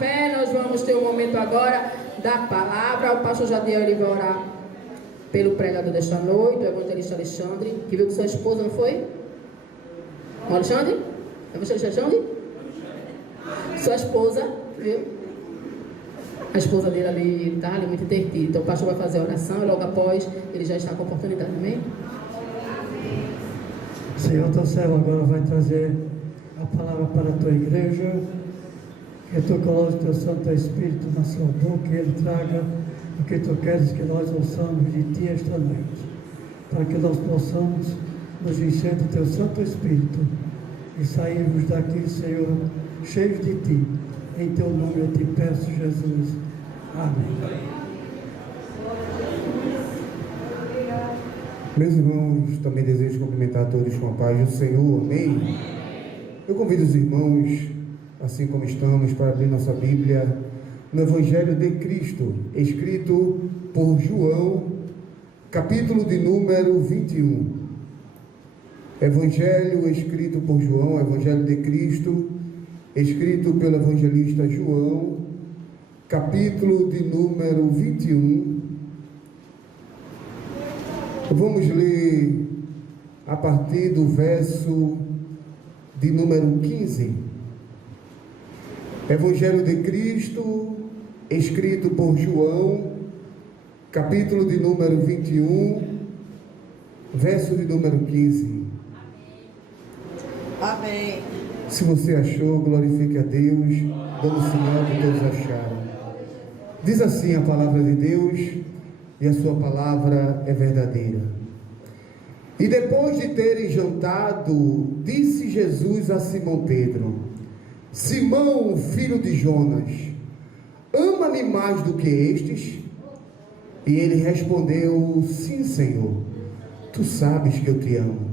pé, nós vamos ter um momento agora da palavra. O pastor Jadiel, ele vai orar pelo pregador desta noite, o evangelista Alexandre, que viu com sua esposa, não foi? O Alexandre? Evangelista Alexandre? Sua esposa, viu? A esposa dele ali está ali muito intertida. Então o pastor vai fazer a oração e logo após ele já está com a oportunidade, amém? Senhor, teu servo agora vai trazer a palavra para a tua igreja. Que tu coloques teu Santo Espírito na sua boca e ele traga o que tu queres que nós ouçamos de ti esta noite, para que nós possamos nos encher do teu Santo Espírito e sairmos daqui, Senhor, cheios de ti. Em teu nome eu te peço, Jesus. Amém. Meus irmãos, também desejo cumprimentar todos com a paz do Senhor. Amém. Eu convido os irmãos, assim como estamos, para abrir nossa Bíblia no Evangelho de Cristo, escrito por João, capítulo de número 21. Evangelho escrito por João, Evangelho de Cristo, escrito pelo evangelista João, capítulo de número 21. Vamos ler a partir do verso de número 15. Evangelho de Cristo, escrito por João, capítulo de número 21, verso de número 15. Amém. Se você achou, glorifique a Deus, dando sinal que todos acharam. Diz assim a palavra de Deus, e a sua palavra é verdadeira. E depois de terem jantado, disse Jesus a Simão Pedro: Simão, filho de Jonas, ama-me mais do que estes? E ele respondeu: Sim, Senhor, tu sabes que eu te amo.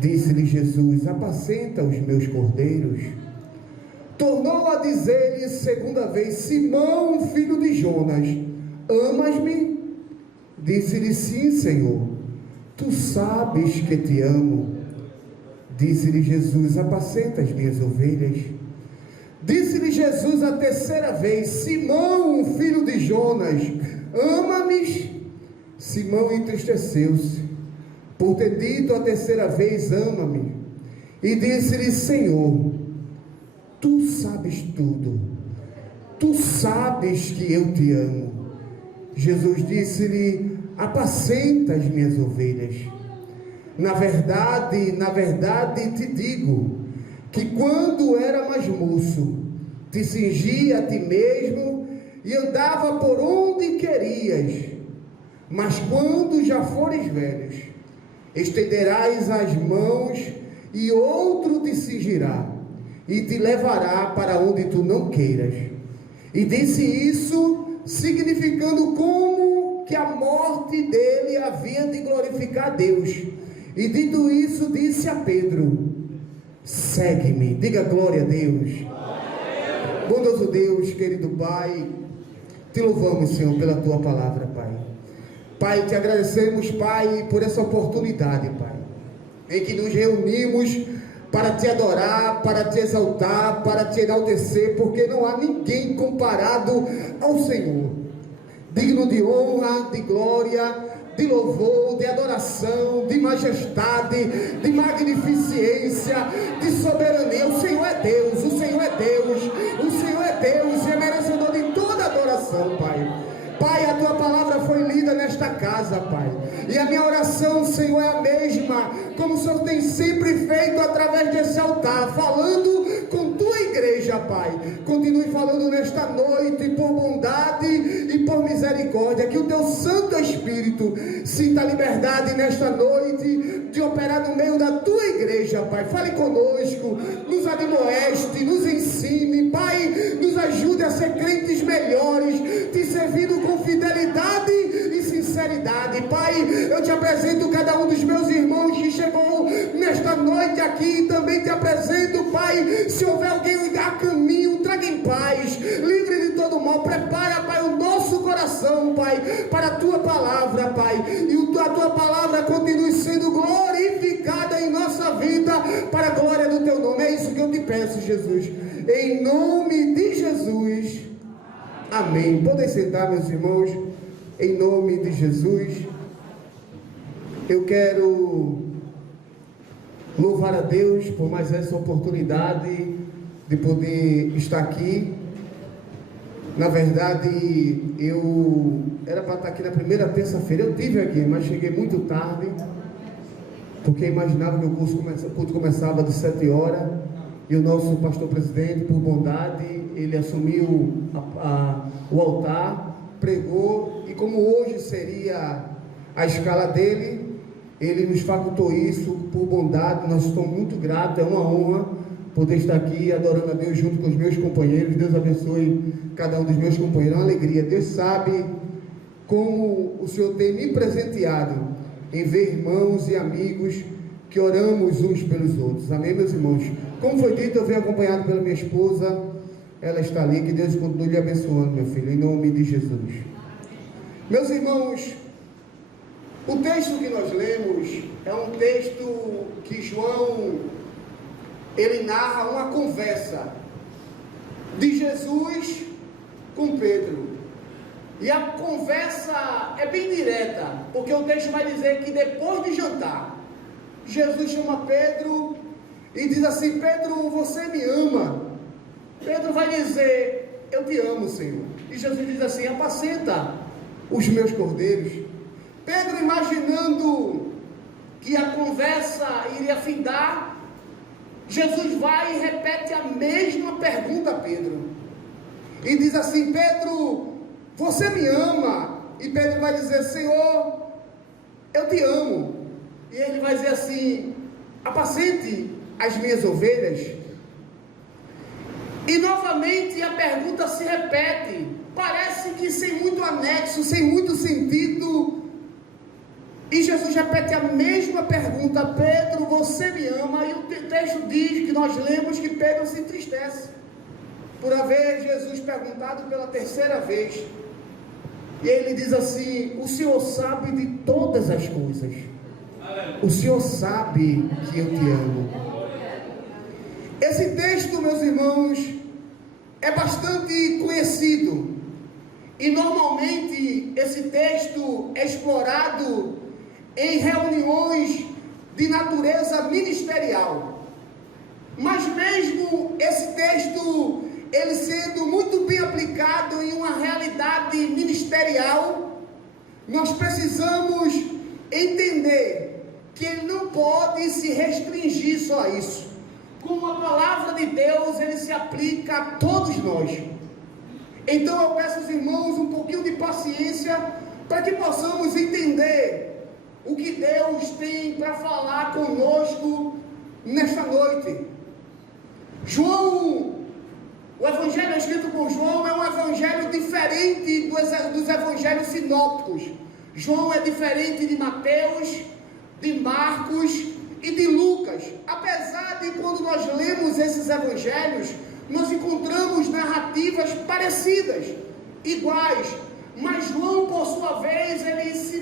Disse-lhe Jesus: apacenta os meus cordeiros. Tornou a dizer-lhe segunda vez: Simão, filho de Jonas, amas-me? Disse-lhe: Sim, Senhor, tu sabes que te amo. Disse-lhe Jesus: apacenta as minhas ovelhas. Disse-lhe Jesus a terceira vez: Simão, filho de Jonas, ama-me? Simão entristeceu-se por ter dito a terceira vez: ama-me. E disse-lhe: Senhor, tu sabes tudo, tu sabes que eu te amo. Jesus disse-lhe: apacenta as minhas ovelhas. Na verdade te digo, que quando era mais moço, te cingia a ti mesmo e andava por onde querias. Mas quando já fores velhos, estenderás as mãos e outro te cingirá e te levará para onde tu não queiras. E disse isso, significando como que a morte dele havia de glorificar a Deus. E dito isso, disse a Pedro: segue-me. Diga glória a Deus. Bondoso Deus, querido Pai, te louvamos, Senhor, pela tua palavra, Pai. Pai, te agradecemos, Pai, por essa oportunidade, Pai, em que nos reunimos para te adorar, para te exaltar, para te enaltecer, porque não há ninguém comparado ao Senhor, digno de honra, de glória, de louvor, de adoração, de majestade, de magnificência, de soberania. O Senhor é Deus, o Senhor é Deus, o Senhor é Deus e é merecedor de toda adoração, Pai. Pai, a tua palavra foi lida nesta casa, Pai, e a minha oração, Senhor, é a mesma, como o Senhor tem sempre feito através desse altar, falando com tua igreja, Pai. Continue falando nesta noite, por bondade e por misericórdia, que o teu Santo Espírito sinta a liberdade nesta noite de operar no meio da tua igreja, Pai. Fale conosco, nos admoeste, nos ensine, Pai, nos ajude a ser crentes melhores, te servindo com fidelidade e sinceridade. Pai, eu te apresento cada um dos meus irmãos que chegou nesta noite aqui, também te apresento, Pai, se houver alguém a caminho, traga em paz, livre de todo mal, prepara, Pai, o nosso coração, Pai, para a tua palavra, Pai, e a tua palavra continue sendo glorificada em nossa vida. vida para a glória do teu nome. É isso que eu te peço, Jesus. Em nome de Jesus. Amém. Podem sentar, meus irmãos. Em nome de Jesus. Eu quero louvar a Deus por mais essa oportunidade de poder estar aqui. Na verdade, eu era para estar aqui na primeira terça-feira. Eu estive aqui, mas cheguei muito tarde, porque imaginava que o culto começava às 7 horas. E o nosso pastor presidente, por bondade, ele assumiu o altar, pregou, e como hoje seria a escala dele, ele nos facultou isso por bondade. Nós estamos muito gratos, é uma honra poder estar aqui adorando a Deus junto com os meus companheiros. Deus abençoe cada um dos meus companheiros, é uma alegria. Deus sabe como o Senhor tem me presenteado em ver irmãos e amigos que oramos uns pelos outros. Amém, meus irmãos? Como foi dito, eu venho acompanhado pela minha esposa, ela está ali. Que Deus continue lhe abençoando, meu filho, em nome de Jesus. Meus irmãos, o texto que nós lemos é um texto que João, ele narra uma conversa de Jesus com Pedro. E a conversa é bem direta, porque o texto vai dizer que depois de jantar, Jesus chama Pedro e diz assim: Pedro, você me ama? Pedro vai dizer: eu te amo, Senhor. E Jesus diz assim: apacenta os meus cordeiros. Pedro, imaginando que a conversa iria findar, Jesus vai e repete a mesma pergunta a Pedro, e diz assim: Pedro, você me ama? E Pedro vai dizer: Senhor, eu te amo. E ele vai dizer assim: apacente as minhas ovelhas. E novamente a pergunta se repete, parece que sem muito anexo, sem muito sentido. E Jesus repete a mesma pergunta: Pedro, você me ama? E o texto diz, que nós lemos, que Pedro se entristece por haver Jesus perguntado pela terceira vez. E ele diz assim: o Senhor sabe de todas as coisas. O Senhor sabe que eu te amo. Esse texto, meus irmãos, é bastante conhecido. E normalmente esse texto é explorado em reuniões de natureza ministerial. Mas mesmo esse texto, ele sendo muito bem aplicado em uma realidade ministerial, nós precisamos entender que ele não pode se restringir só a isso. Como a palavra de Deus, ele se aplica a todos nós. Então eu peço aos irmãos um pouquinho de paciência, para que possamos entender o que Deus tem para falar conosco nesta noite. João, o evangelho escrito por João é um evangelho diferente dos evangelhos sinópticos. João é diferente de Mateus, de Marcos e de Lucas. Apesar de, quando nós lemos esses evangelhos, nós encontramos narrativas parecidas, iguais, mas João, por sua vez, ele se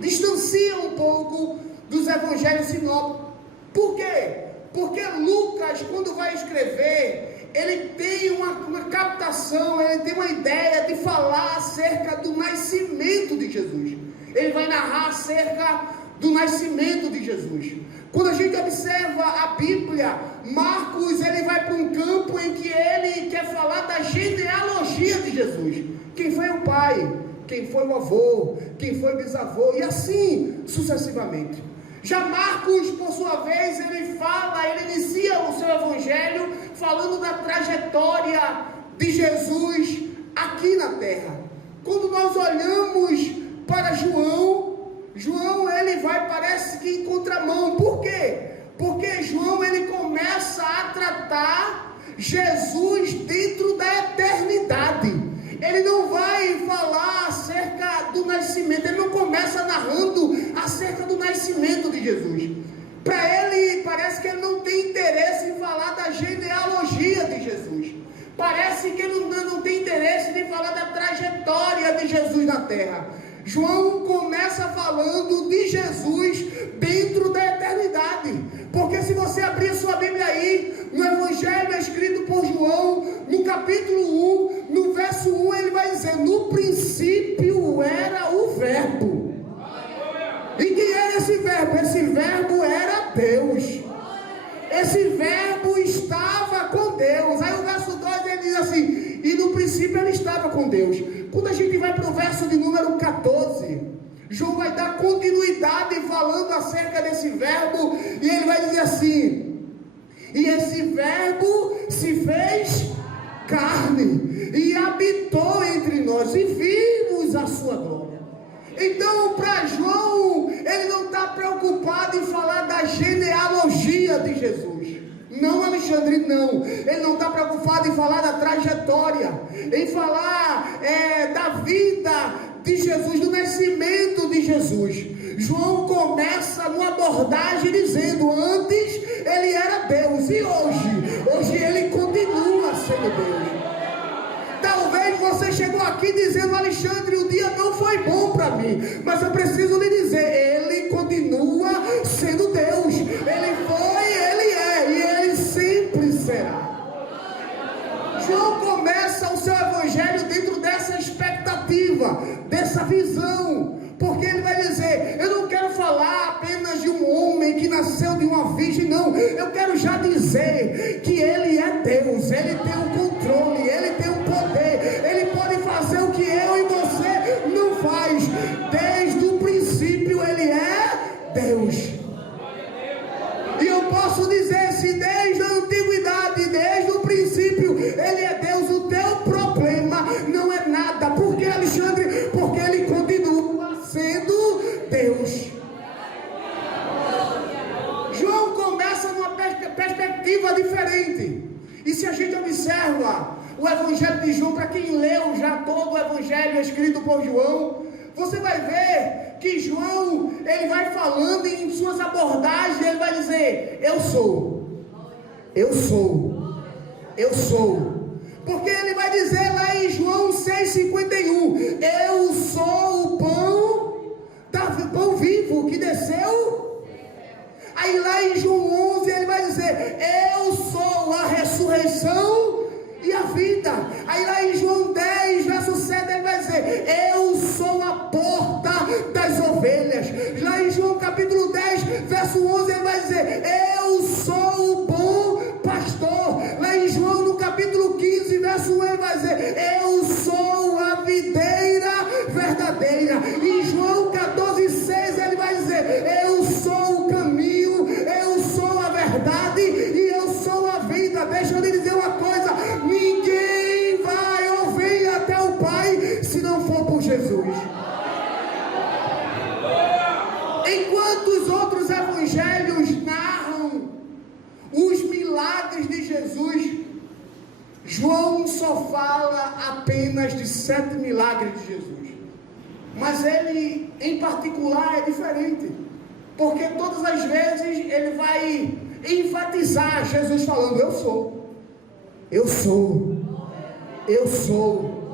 distancia um pouco dos evangelhos sinópticos. Por quê? Porque Lucas, quando vai escrever, ele tem uma captação, ele tem uma ideia de falar acerca do nascimento de Jesus. Ele vai narrar acerca do nascimento de Jesus. Quando a gente observa a Bíblia, Marcos, ele vai para um campo em que ele quer falar da genealogia de Jesus. Quem foi o pai, quem foi o avô, quem foi o bisavô, e assim sucessivamente. Já Marcos, por sua vez, ele inicia o seu evangelho falando da trajetória de Jesus aqui na terra. Quando nós olhamos para João, ele parece que em contramão. Por quê? Porque João, ele começa a tratar Jesus dentro da eternidade. Ele não vai falar acerca do nascimento, ele não começa narrando acerca do nascimento de Jesus. Para ele, parece que ele não tem interesse em falar da genealogia de Jesus. Parece que ele não tem interesse em falar da trajetória de Jesus na terra. João começa começa falando de Jesus dentro da eternidade. Porque se você abrir sua Bíblia aí, no Evangelho escrito por João, no capítulo 1, no verso 1, ele vai dizer: no princípio era o Verbo. E quem era esse Verbo? Esse Verbo era Deus. Esse Verbo estava com Deus. Aí o verso 2 ele diz assim: e no princípio ele estava com Deus. Quando a gente vai para o verso de número 14, João vai dar continuidade falando acerca desse Verbo, e ele vai dizer assim: e esse Verbo se fez carne e habitou entre nós, e vimos a sua glória. Então, para João, ele não está preocupado em falar da genealogia de Jesus. Não, Alexandre, não. Ele não está preocupado em falar da trajetória, em falar da vida de Jesus, do nascimento de Jesus. João começa numa abordagem dizendo: antes ele era Deus, e hoje ele continua sendo Deus. Talvez você chegou aqui dizendo: Alexandre, o dia não foi bom para mim, mas eu preciso lhe dizer, ele continua sendo Deus. Ele foi, ele é, e ele sempre será. João começa o seu evangelho dentro dessa expectativa, dessa visão, porque ele vai dizer: eu não quero falar apenas de um homem que nasceu de uma virgem, não. Eu quero já dizer que ele é Deus, ele tem o controle, ele tem o poder, ele pode fazer o que eu e você não faz. Desde o princípio ele é Deus. E eu posso dizer, se desde a antiguidade, desde o princípio ele é Deus, o teu problema não é nada. Por que, Alexandre? Porque ele continua sendo Deus. João começa numa perspectiva diferente. E se a gente observa o Evangelho de João, para quem leu já todo o Evangelho escrito por João, você vai ver que João, ele vai falando em suas abordagens, ele vai dizer: eu sou, eu sou, eu sou. Porque ele vai dizer lá em João 6,51: eu sou o pão vivo que desceu. Aí lá em João 11 ele vai dizer: eu sou a ressurreição e a vida. Aí lá em João 10 verso 7 ele vai dizer: eu sou a porta das ovelhas. Lá em João capítulo 10 verso 11 ele vai dizer: eu sou o bom pastor. Lá em João no capítulo 15 verso 1 ele vai dizer: eu sou a videira verdadeira. Em João 14,6 ele vai dizer: eu sou o caminho, eu sou a verdade e eu sou a vida. Deixa eu lhe dizer uma coisa: ninguém vai ouvir até o Pai se não for por Jesus. Enquanto os outros evangelhos narram os milagres de Jesus, João só fala apenas de 7 milagres de Jesus. Mas ele, em particular, é diferente, porque todas as vezes ele vai enfatizar Jesus falando: eu sou, eu sou, eu sou.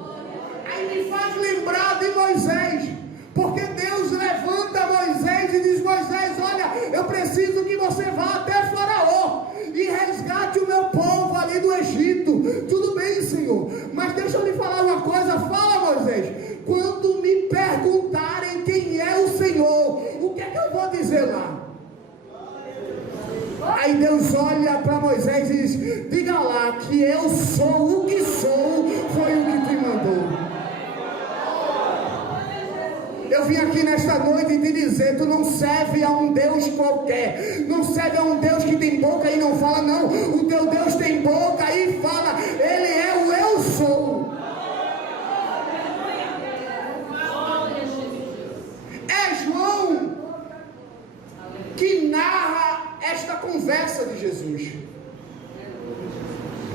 Aí me faz lembrar de Moisés, porque Deus levanta Moisés e diz: Moisés, olha, eu preciso que você vá até Faraó e resgate o meu povo ali do Egito. Tudo bem, Senhor, mas deixa eu lhe falar uma coisa. Fala, Moisés, quando me perguntarem quem é o Senhor, o que é que eu vou dizer lá? Aí Deus olha para Moisés e diz: diga lá que eu sou o que sou, foi o que te mandou. Eu vim aqui nesta noite te dizer: tu não serve a um Deus qualquer, não serve a um Deus que tem boca e não fala, não. O teu Deus tem boca e fala, ele é o eu sou. É João que narra esta conversa de Jesus,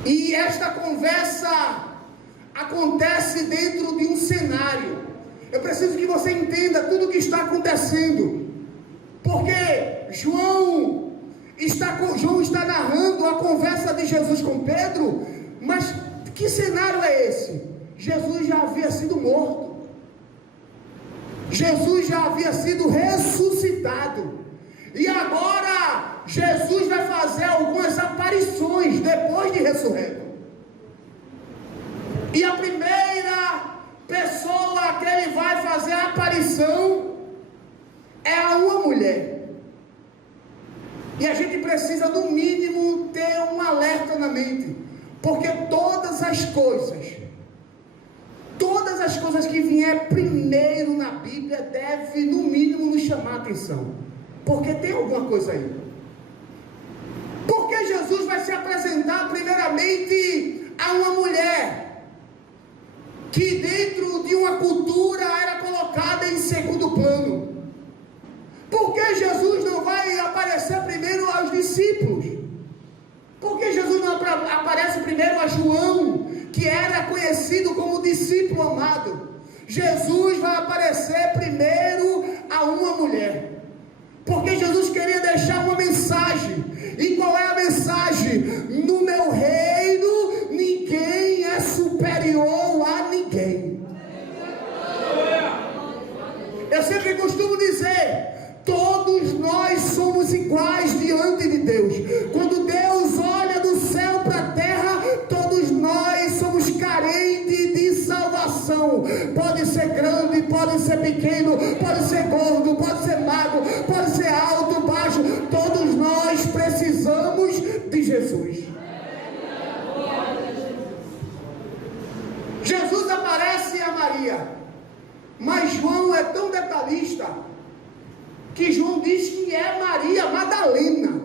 e esta conversa acontece dentro de um cenário. Eu preciso que você entenda tudo o que está acontecendo, porque João está narrando a conversa de Jesus com Pedro. Mas que cenário é esse? Jesus já havia sido morto. Jesus já havia sido ressuscitado. E agora Jesus vai fazer algumas aparições depois de ressurreto. E a primeira pessoa que ele vai fazer a aparição é a uma mulher. E a gente precisa, no mínimo, ter um alerta na mente. Porque todas as coisas que vier primeiro na Bíblia deve, no mínimo, nos chamar a atenção. Porque tem alguma coisa aí. Porque Jesus vai se apresentar primeiramente a uma mulher que dentro de uma cultura era colocada em segundo plano. Porque Jesus não vai aparecer primeiro aos discípulos? Porque Jesus não aparece primeiro a João, que era conhecido como discípulo amado? Jesus vai aparecer primeiro a uma mulher. Porque Jesus queria deixar uma mensagem. E qual é a mensagem? No meu reino, ninguém é superior a ninguém. Eu sempre costumo dizer, todos nós somos iguais diante de Deus. Quando Deus olha do céu para a terra, todos nós somos carentes de salvação. Pode ser grande, pode ser pequeno, pode ser gordo, pode ser magro, pode ser alto, baixo. Todos nós precisamos de Jesus. Jesus aparece a Maria, mas João é tão detalhista que João diz que é Maria Madalena.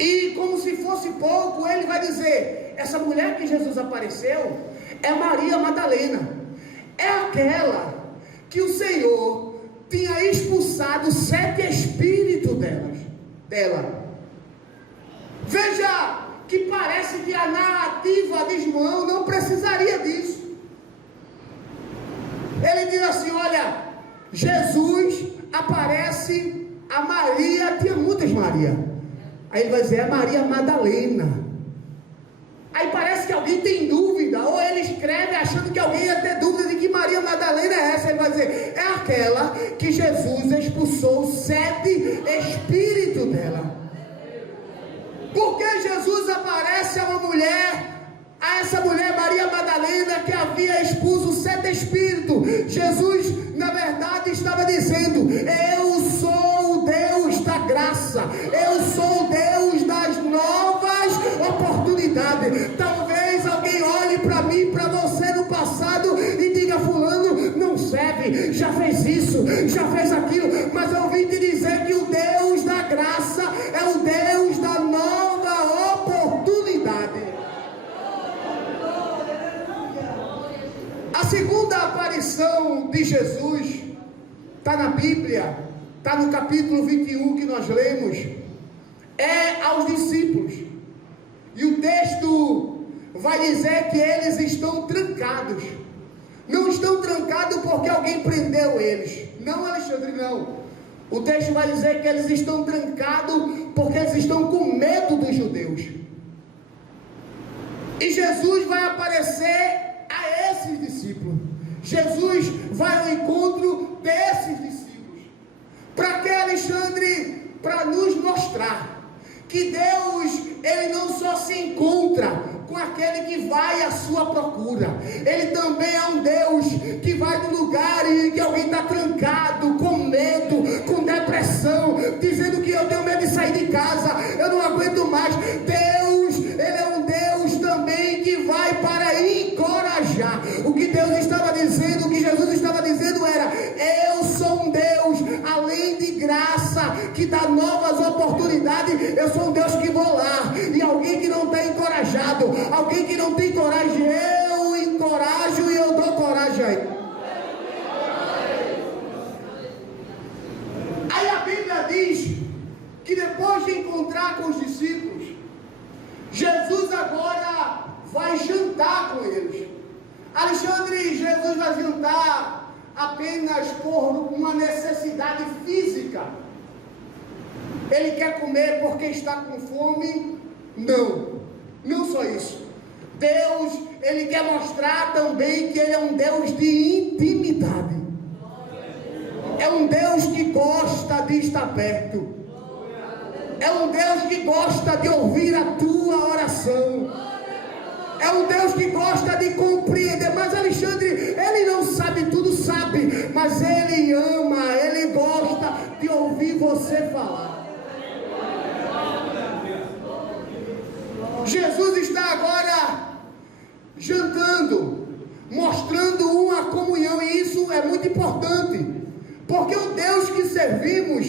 E como se fosse pouco, ele vai dizer, essa mulher que Jesus apareceu é Maria Madalena. É aquela que o Senhor tinha expulsado 7 espíritos dela. Veja que parece que a narrativa de João não precisaria disso. Ele diz assim, olha, Jesus aparece a Maria, tinha muitas Maria. Aí ele vai dizer, é Maria Madalena. Aí parece que alguém tem dúvida, ou ele escreve achando que alguém ia ter dúvida de que Maria Madalena é essa. Ele vai dizer, é aquela que Jesus expulsou 7 espíritos dela. Porque Jesus aparece a uma mulher, a essa mulher Maria Madalena, que havia expulso 7 espíritos. Jesus, na verdade, estava dizendo, eu sou o Deus da graça, eu sou o Deus das novas oportunidades. Talvez alguém olhe para mim, para você no passado e diga, fulano não serve, já fez isso, já fez aquilo, mas eu vim te dizer que o Deus da graça é o Deus da nova oportunidade. A segunda aparição de Jesus está na Bíblia, está no capítulo 21 que nós lemos, é aos discípulos. E o texto vai dizer que eles estão trancados. Não estão trancados porque alguém prendeu eles. Não, Alexandre, não. O texto vai dizer que eles estão trancados porque eles estão com medo dos judeus. E Jesus vai aparecer a esses discípulos. Jesus vai ao encontro desses discípulos. Para que, Alexandre? Para nos mostrar que Deus, Ele não só se encontra com aquele que vai à sua procura. Ele também é um Deus que vai no lugar em que alguém está trancado, com medo, com depressão, dizendo que eu tenho medo de sair de casa, eu não aguento mais. Deus, Ele é um Deus também que vai para encorajar. O que Deus estava dizendo, o que Jesus estava dizendo era, eu sou um Deus, além de graça, que dá novas oportunidades, eu sou um Deus que vou lá. E alguém que não está encorajado, alguém que não tem coragem, eu encorajo e eu dou coragem a ele. Aí a Bíblia diz que depois de encontrar com os discípulos, Jesus agora vai jantar com eles. Alexandre, Jesus vai jantar apenas por uma necessidade física? Ele quer comer porque está com fome? Não só isso. Deus, Ele quer mostrar também que Ele é um Deus de intimidade. É um Deus que gosta de estar perto. É um Deus que gosta de ouvir a tua oração. É um Deus que gosta de compreender. Mas Alexandre, Ele não sabe tudo, sabe. Mas Ele ama, Ele gosta de ouvir você falar. Jesus está agora jantando, mostrando uma comunhão. E isso é muito importante. Porque o Deus que servimos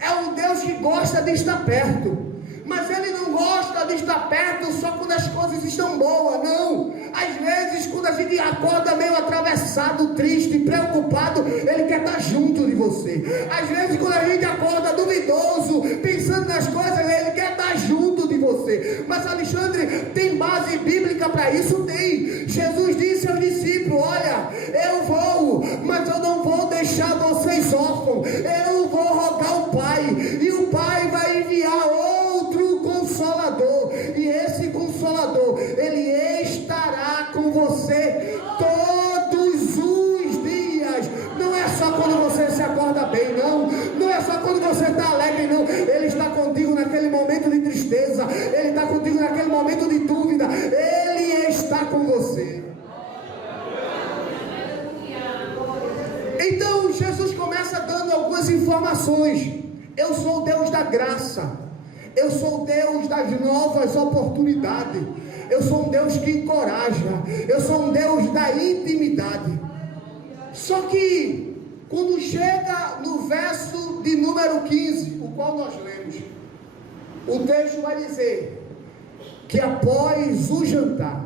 é um Deus que gosta de estar perto. Mas Ele não gosta de estar perto só quando as coisas estão boas, não. Às vezes, quando a gente acorda meio atravessado, triste, preocupado, Ele quer estar junto de você. Às vezes, quando a gente acorda duvidoso, pensando nas coisas, Ele quer estar junto de você. Mas Alexandre, tem base bíblica para isso? Tem. Jesus disse aos discípulos: olha, eu vou, mas eu não vou deixar vocês órfãos. Eu vou rogar o Pai, e o Pai vai enviar outro Consolador, e esse Consolador, Ele estará com você todos os dias. Não é só quando você se acorda bem, não. Não é só quando você está alegre, não. Ele está contigo naquele momento de tristeza. Ele está contigo naquele momento de dúvida. Ele está com você. Então Jesus começa dando algumas informações. Eu sou o Deus da graça. Eu sou o Deus das novas oportunidades. Eu sou um Deus que encoraja. Eu sou um Deus da intimidade. Só que quando chega no verso de número 15, o qual nós lemos, o texto vai dizer que após o jantar,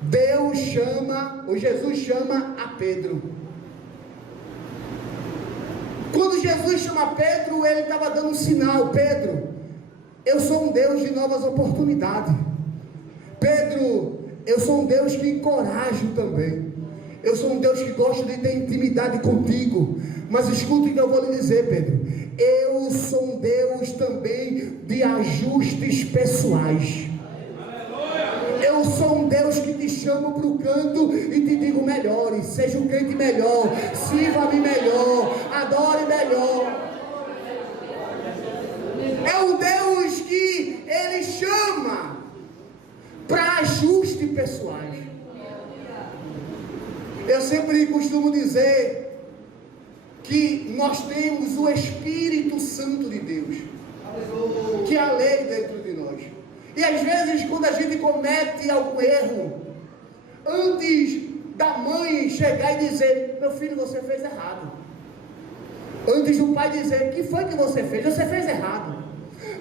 Deus chama, ou Jesus chama a Pedro. Quando Jesus chama Pedro, Ele estava dando um sinal: Pedro, eu sou um Deus de novas oportunidades. Pedro, eu sou um Deus que encorajo também. Eu sou um Deus que gosta de ter intimidade contigo. Mas escute o que eu vou lhe dizer, Pedro. Eu sou um Deus também de ajustes pessoais. Eu sou um Deus que te chamo para o canto e te digo: melhore, seja um crente melhor, sirva-me melhor, adore melhor. É um Deus que Ele chama para ajustes pessoais. Eu sempre costumo dizer que nós temos o Espírito Santo de Deus, que é a lei dentro de nós. E às vezes, quando a gente comete algum erro, antes da mãe chegar e dizer: meu filho, você fez errado. Antes do pai dizer: o que foi que você fez? Você fez errado.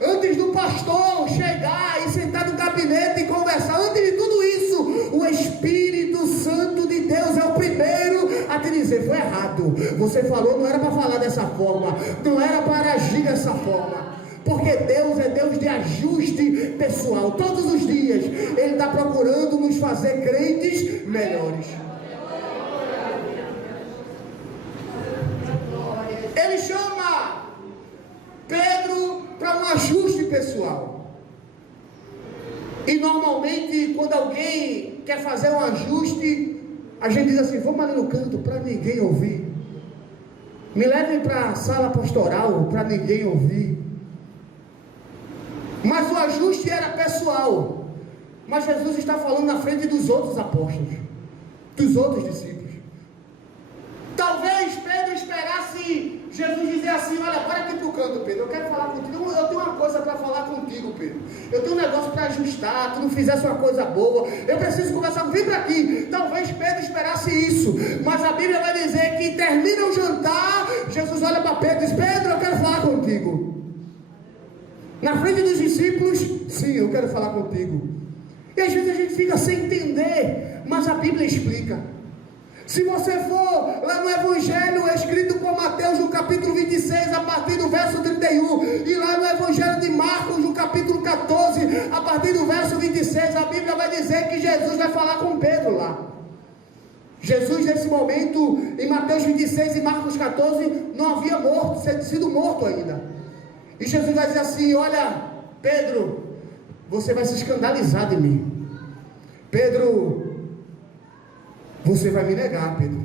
Antes do pastor chegar e sentar no gabinete e conversar, antes de tudo isso, o Espírito Santo de Deus é o primeiro a te dizer: foi errado. Você falou, não era para falar dessa forma, não era para agir dessa forma. Porque Deus é Deus de ajuste pessoal. Todos os dias Ele está procurando nos fazer crentes melhores. Ele chama Pedro para um ajuste pessoal. E normalmente, quando alguém quer fazer um ajuste, a gente diz assim: vamos ali no canto para ninguém ouvir. Me levem para a sala pastoral para ninguém ouvir. Mas o ajuste era pessoal. Mas Jesus está falando na frente dos outros apóstolos, dos outros discípulos. Talvez Pedro esperasse Jesus dizer assim: olha, bora aqui para o canto, Pedro, eu quero falar contigo. Eu tenho uma coisa para falar contigo, Pedro. Eu tenho um negócio para ajustar. Tu não fizesse uma coisa boa, eu preciso conversar. Vem para aqui. Talvez Pedro esperasse isso. Mas a Bíblia vai dizer que termina o jantar, Jesus olha para Pedro e diz: Pedro, eu quero falar contigo. Na frente dos discípulos: sim, eu quero falar contigo. E às vezes a gente fica sem entender, mas a Bíblia explica. Se você for lá no Evangelho escrito por Mateus, no capítulo 26, a partir do verso 31, e lá no Evangelho de Marcos, no capítulo 14, a partir do verso 26, a Bíblia vai dizer que Jesus vai falar com Pedro lá. Jesus, nesse momento, em Mateus 26 e Marcos 14, não havia sido morto ainda. E Jesus vai dizer assim: olha, Pedro, você vai se escandalizar de mim. Pedro, você vai me negar, Pedro.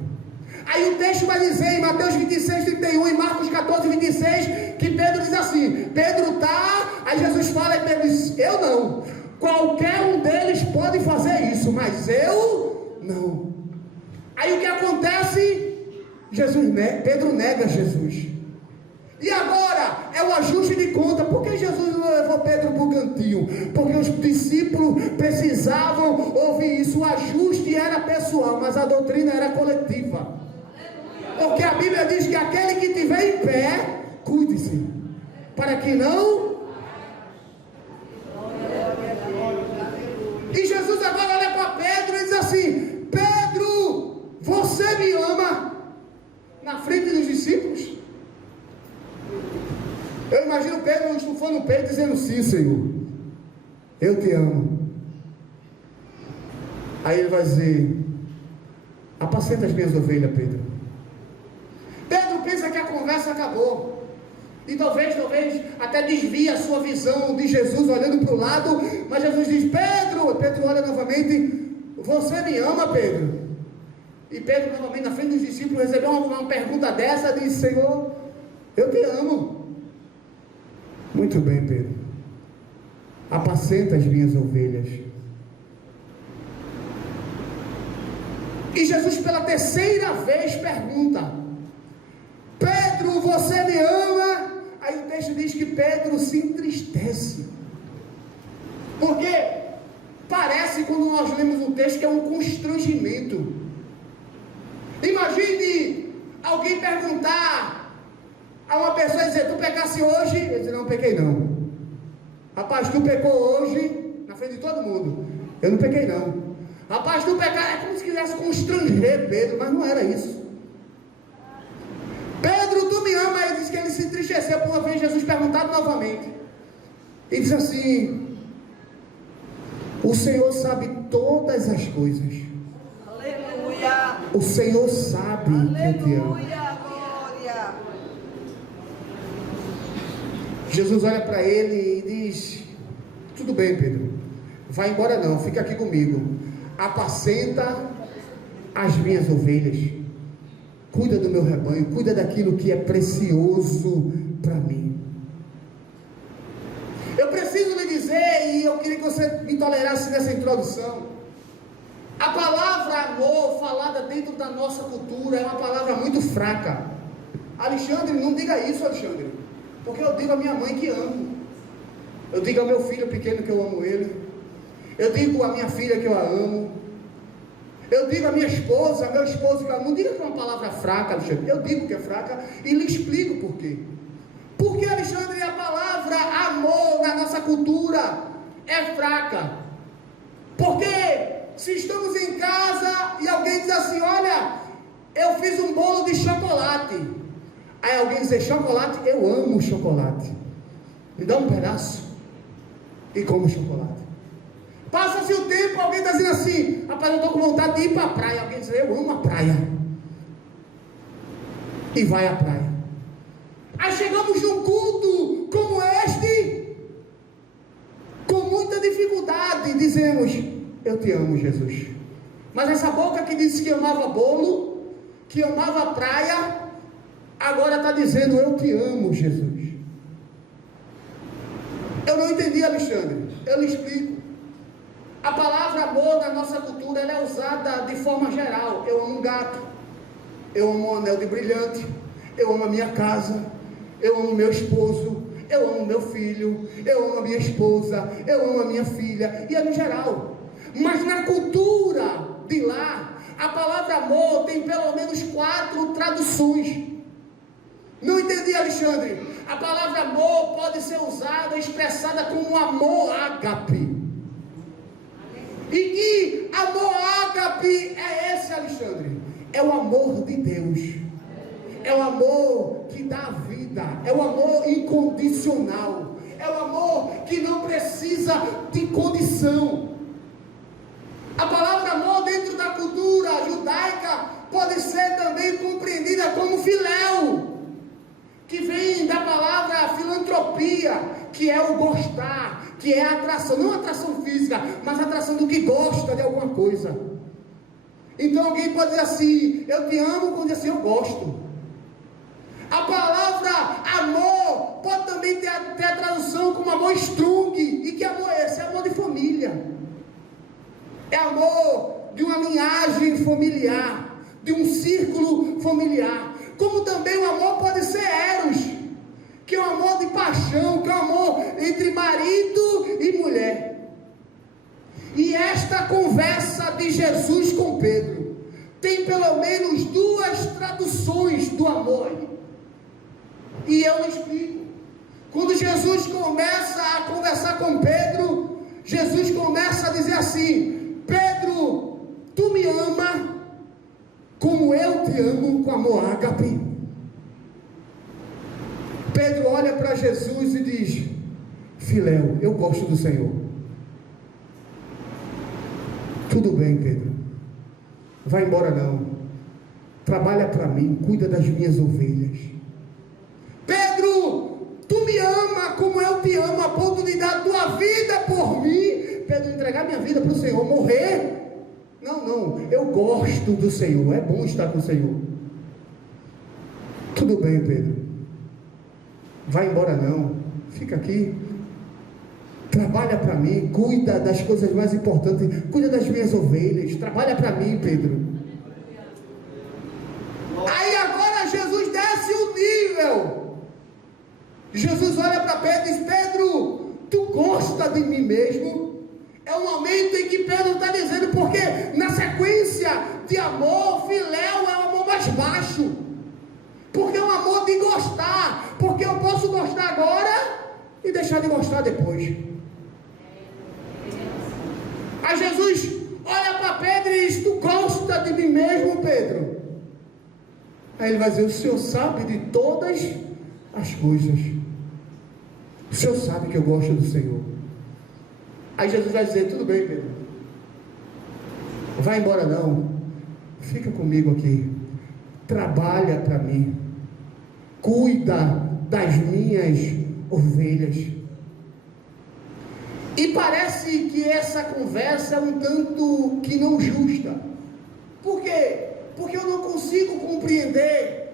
Aí o texto vai dizer em Mateus 26, 31 e Marcos 14, 26, que Pedro diz assim, Pedro tá, aí Jesus fala e Pedro diz, eu não, qualquer um deles pode fazer isso, mas eu não. Aí o que acontece? Pedro nega Jesus. E agora é o ajuste de conta. Por que Jesus não levou Pedro para o cantinho? Porque os discípulos precisavam ouvir isso. O ajuste era pessoal, mas a doutrina era coletiva. Porque a Bíblia diz que aquele que estiver em pé, cuide-se, para que não. E Jesus agora olha para Pedro e diz assim, Pedro, você me ama? Na frente dos discípulos. Eu imagino Pedro estufando o peito dizendo, sim, Senhor, eu te amo. Aí ele vai dizer, apacenta as minhas ovelhas, Pedro. Pedro pensa que a conversa acabou. E talvez até desvia a sua visão de Jesus olhando para o lado. Mas Jesus diz, Pedro olha novamente, você me ama, Pedro? E Pedro novamente na frente dos discípulos recebeu uma pergunta dessa e disse, Senhor, eu te amo. Muito bem, Pedro, apacenta as minhas ovelhas. E Jesus pela terceira vez pergunta, Pedro, você me ama? Aí o texto diz que Pedro se entristece, porque parece, quando nós lemos um texto, que é um constrangimento. Imagine alguém perguntar a uma pessoa e dizer, tu pecasse hoje? Ele diz, não pequei não. Rapaz, tu pecou hoje na frente de todo mundo? Eu não pequei não. Rapaz, tu pecasse, é como se quisesse constranger Pedro, mas não era isso. Pedro, tu me ama? Aí diz que ele se entristeceu por uma vez Jesus perguntado novamente. E diz assim, o Senhor sabe todas as coisas. Aleluia. O Senhor sabe que eu te amo. Jesus olha para ele e diz, tudo bem, Pedro, vai embora não, fica aqui comigo, apacenta as minhas ovelhas, cuida do meu rebanho, cuida daquilo que é precioso para mim. Eu preciso lhe dizer, e eu queria que você me tolerasse nessa introdução, a palavra amor falada dentro da nossa cultura é uma palavra muito fraca. Alexandre, não diga isso, Alexandre, porque eu digo à minha mãe que amo, eu digo ao meu filho pequeno que eu amo ele, eu digo à minha filha que eu a amo, eu digo à minha esposa, ao meu esposo que eu amo. Não diga que é uma palavra fraca, Alexandre, eu digo que é fraca e lhe explico por quê. Porque, Alexandre, a palavra amor na nossa cultura é fraca. Porque se estamos em casa e alguém diz assim, olha, eu fiz um bolo de chocolate, aí alguém diz, chocolate, eu amo chocolate, me dá um pedaço e como chocolate. Passa-se o tempo, alguém está dizendo assim, rapaz, eu estou com vontade de ir para a praia, alguém diz, eu amo a praia, e vai à praia. Aí chegamos num culto como este, com muita dificuldade, dizemos, eu te amo, Jesus. Mas essa boca que disse que amava bolo, que amava praia, agora está dizendo, eu te amo, Jesus. Eu não entendi, Alexandre, eu lhe explico. A palavra amor na nossa cultura, ela é usada de forma geral. Eu amo um gato, eu amo um anel de brilhante, eu amo a minha casa, eu amo meu esposo, eu amo meu filho, eu amo a minha esposa, eu amo a minha filha, e é no geral. Mas na cultura de lá, a palavra amor tem pelo menos 4 traduções. Não entendi, Alexandre. A palavra amor pode ser usada, expressada como amor ágape. E que amor ágape é esse, Alexandre? É o amor de Deus. É o amor que dá vida. É o amor incondicional. É o amor que não precisa de condição. A palavra amor dentro da cultura judaica pode ser também compreendida como filéu, que vem da palavra filantropia, que é o gostar, que é a atração, não a atração física, mas a atração do que gosta de alguma coisa. Então alguém pode dizer assim, eu te amo, quando dizer assim, eu gosto. A palavra amor pode também ter a tradução como amor strong. E que amor é esse? É amor de família. É amor de uma linhagem familiar, de um círculo familiar. Como também o amor pode ser eros, que é um amor de paixão, que é um amor entre marido e mulher. E esta conversa de Jesus com Pedro tem pelo menos duas traduções do amor. E eu lhe explico. Quando Jesus começa a conversar com Pedro, Jesus começa a dizer assim: Pedro, tu me ama como eu te amo, com amor ágape. Pedro olha para Jesus e diz: Filéu, eu gosto do Senhor. Tudo bem, Pedro, vai embora não, trabalha para mim, cuida das minhas ovelhas. Pedro, tu me ama como eu te amo, a ponto de dar tua vida por mim. Pedro, entregar minha vida para o Senhor, morrer? Não, eu gosto do Senhor, é bom estar com o Senhor. Tudo bem, Pedro, vai embora não, fica aqui, trabalha para mim, cuida das coisas mais importantes, cuida das minhas ovelhas, trabalha para mim, Pedro. Aí agora Jesus desce o nível. Jesus olha para Pedro e diz: Pedro, tu gosta de mim mesmo? É o momento em que Pedro está dizendo, porque na sequência de amor, filéu é o amor mais baixo, porque é um amor de gostar, porque eu posso gostar agora e deixar de gostar depois. Aí Jesus olha para Pedro e diz: tu gosta de mim mesmo, Pedro? Aí ele vai dizer: o Senhor sabe de todas as coisas, o Senhor sabe que eu gosto do Senhor. Aí Jesus vai dizer: tudo bem, Pedro, vai embora não, fica comigo aqui, trabalha para mim, cuida das minhas ovelhas. E parece que essa conversa é um tanto que não justa. Por quê? Porque eu não consigo compreender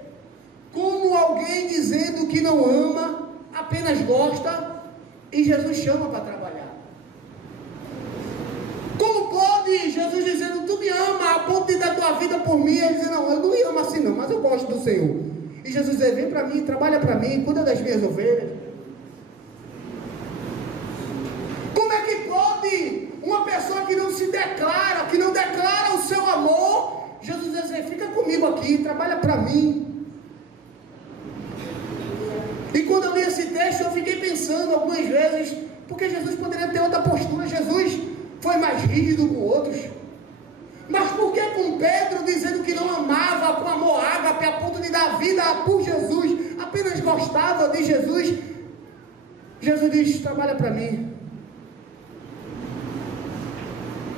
como alguém dizendo que não ama, apenas gosta, e Jesus chama para trabalhar. Como pode Jesus dizendo: tu me ama a ponto de dar tua vida por mim, e ele dizer: não, eu não me amo assim não, mas eu gosto do Senhor. E Jesus dizer: vem para mim, trabalha para mim, cuida das minhas ovelhas. Como é que pode uma pessoa que não se declara, que não declara o seu amor, Jesus dizer: fica comigo aqui, trabalha para mim? E quando eu li esse texto, eu fiquei pensando algumas vezes, porque Jesus poderia ter outra postura. Jesus foi mais rígido com outros, mas por que com Pedro dizendo que não amava com amor ágape a ponto de dar vida por Jesus, apenas gostava de Jesus? Jesus diz: trabalha para mim.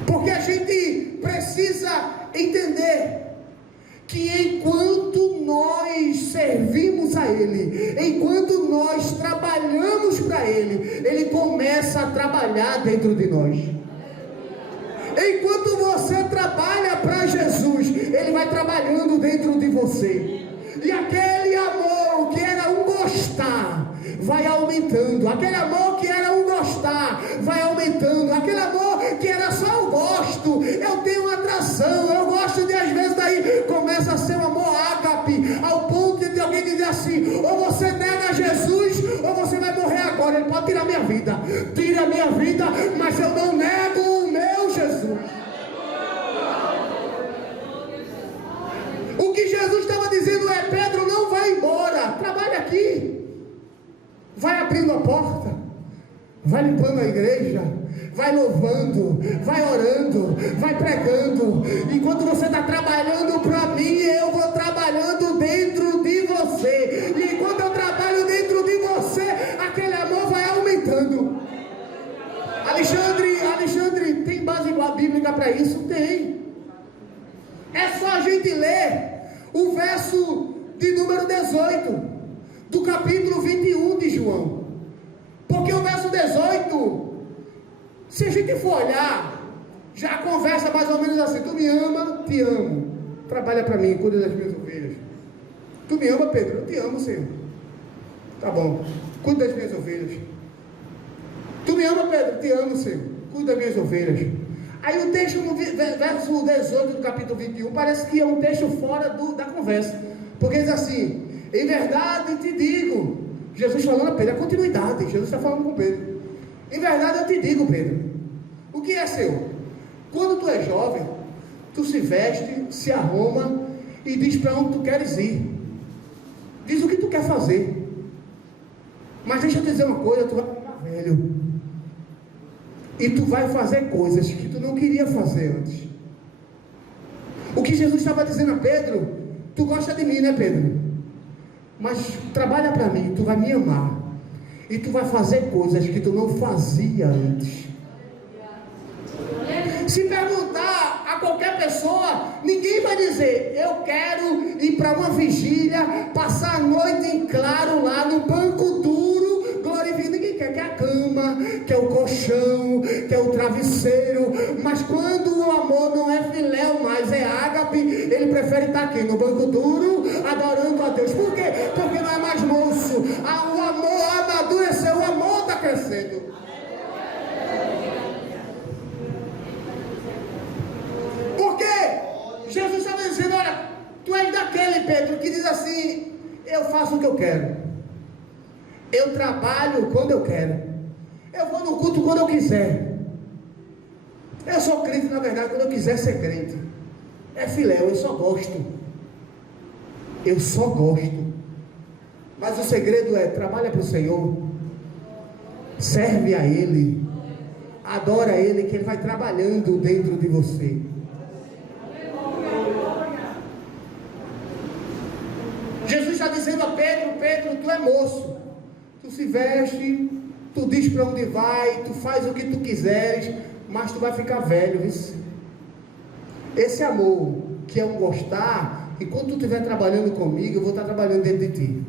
Porque a gente precisa entender que enquanto nós servimos a Ele, enquanto nós trabalhamos para Ele, Ele começa a trabalhar dentro de nós. Enquanto você trabalha para Jesus, Ele vai trabalhando dentro de você. E aquele amor que era um gostar, vai aumentando. Aquele amor que era um gostar, vai aumentando. Aquele amor que era só eu gosto, eu tenho uma atração, eu gosto de, às vezes daí começa a ser um amor ágape, ao ponto de alguém dizer assim: ou você nega Jesus, ou você vai morrer agora. Ele pode tirar minha vida, tira a minha vida, mas eu não nego o meu Jesus. O que Jesus estava dizendo é: Pedro, não vai embora, trabalha aqui, vai abrindo a porta, vai limpando a igreja, vai louvando, vai orando, vai pregando. Enquanto você está trabalhando para mim, eu vou trabalhando dentro de você. E enquanto eu trabalho dentro de você, aquele amor vai aumentando. Alexandre, tem base bíblica para isso? Tem. É só a gente ler o verso de número 18 do capítulo 21 de João. Porque o verso 18, se a gente for olhar, Já conversa mais ou menos assim: tu me ama, te amo. Trabalha para mim, cuida das minhas ovelhas. Tu me ama, Pedro? Eu te amo, Senhor. Tá bom, cuida das minhas ovelhas. Tu me ama, Pedro? Te amo, Senhor. Cuida das minhas ovelhas. Aí o texto no verso 18 do capítulo 21 parece que é um texto fora da conversa, porque diz assim: em verdade te digo, Jesus falando a Pedro, é continuidade, Jesus está falando com Pedro. Em verdade eu te digo, Pedro, o que é seu? Quando tu é jovem, tu se veste, se arruma e diz para onde tu queres ir, diz o que tu quer fazer. Mas deixa eu te dizer uma coisa: tu vai ficar velho e tu vai fazer coisas que tu não queria fazer antes. O que Jesus estava dizendo a Pedro: tu gosta de mim, né, Pedro? Mas trabalha para mim, tu vai me amar e tu vai fazer coisas que tu não fazia antes. Se perguntar a qualquer pessoa, ninguém vai dizer: eu quero ir para uma vigília, passar a noite em claro lá no banco duro, glorificando. Ninguém quer a cama, quer o colchão, quer o travesseiro. Mas quando o amor não é filéu mais, é ágape, ele prefere estar aqui no banco duro, adorando a Deus. Por quê? Porque não é mais moço. O amor amadureceu, o amor está crescendo. Jesus estava dizendo: olha, tu és daquele, Pedro, que diz assim: eu faço o que eu quero, eu trabalho quando eu quero, eu vou no culto quando eu quiser, eu sou crente, na verdade, quando eu quiser ser crente. É filéu, eu só gosto, mas o segredo é: trabalha para o Senhor, serve a Ele, adora a Ele, que Ele vai trabalhando dentro de você. Jesus está dizendo a Pedro: Pedro, tu é moço, tu se veste, tu diz para onde vai, tu faz o que tu quiseres, mas tu vai ficar velho, viu? Esse amor, que é um gostar, enquanto tu estiver trabalhando comigo, eu vou estar trabalhando dentro de ti.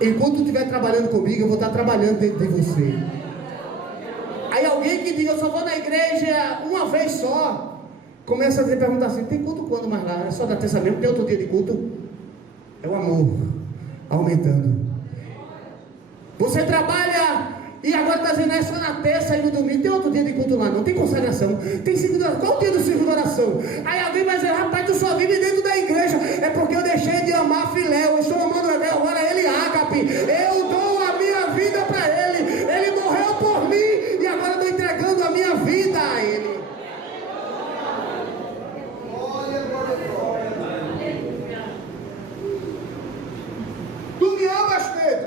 Enquanto tu estiver trabalhando comigo, eu vou estar trabalhando dentro de você. Aí alguém que diga: eu só vou na igreja uma vez só, começa a perguntar assim: tem culto quando mais lá? É só da terça mesmo, tem outro dia de culto? É o amor aumentando. Você trabalha e agora está dizendo: é só na terça e no domingo. Tem outro dia de culto lá não? Tem consagração, tem segunda. Qual o dia do segundo oração? Aí alguém vai dizer: rapaz, tu só vive dentro da igreja. É porque eu deixei de amar filéu, eu estou amando agora ele ágape. Eu dou a minha vida para ele, ele morreu por mim e agora estou entregando a minha vida a ele.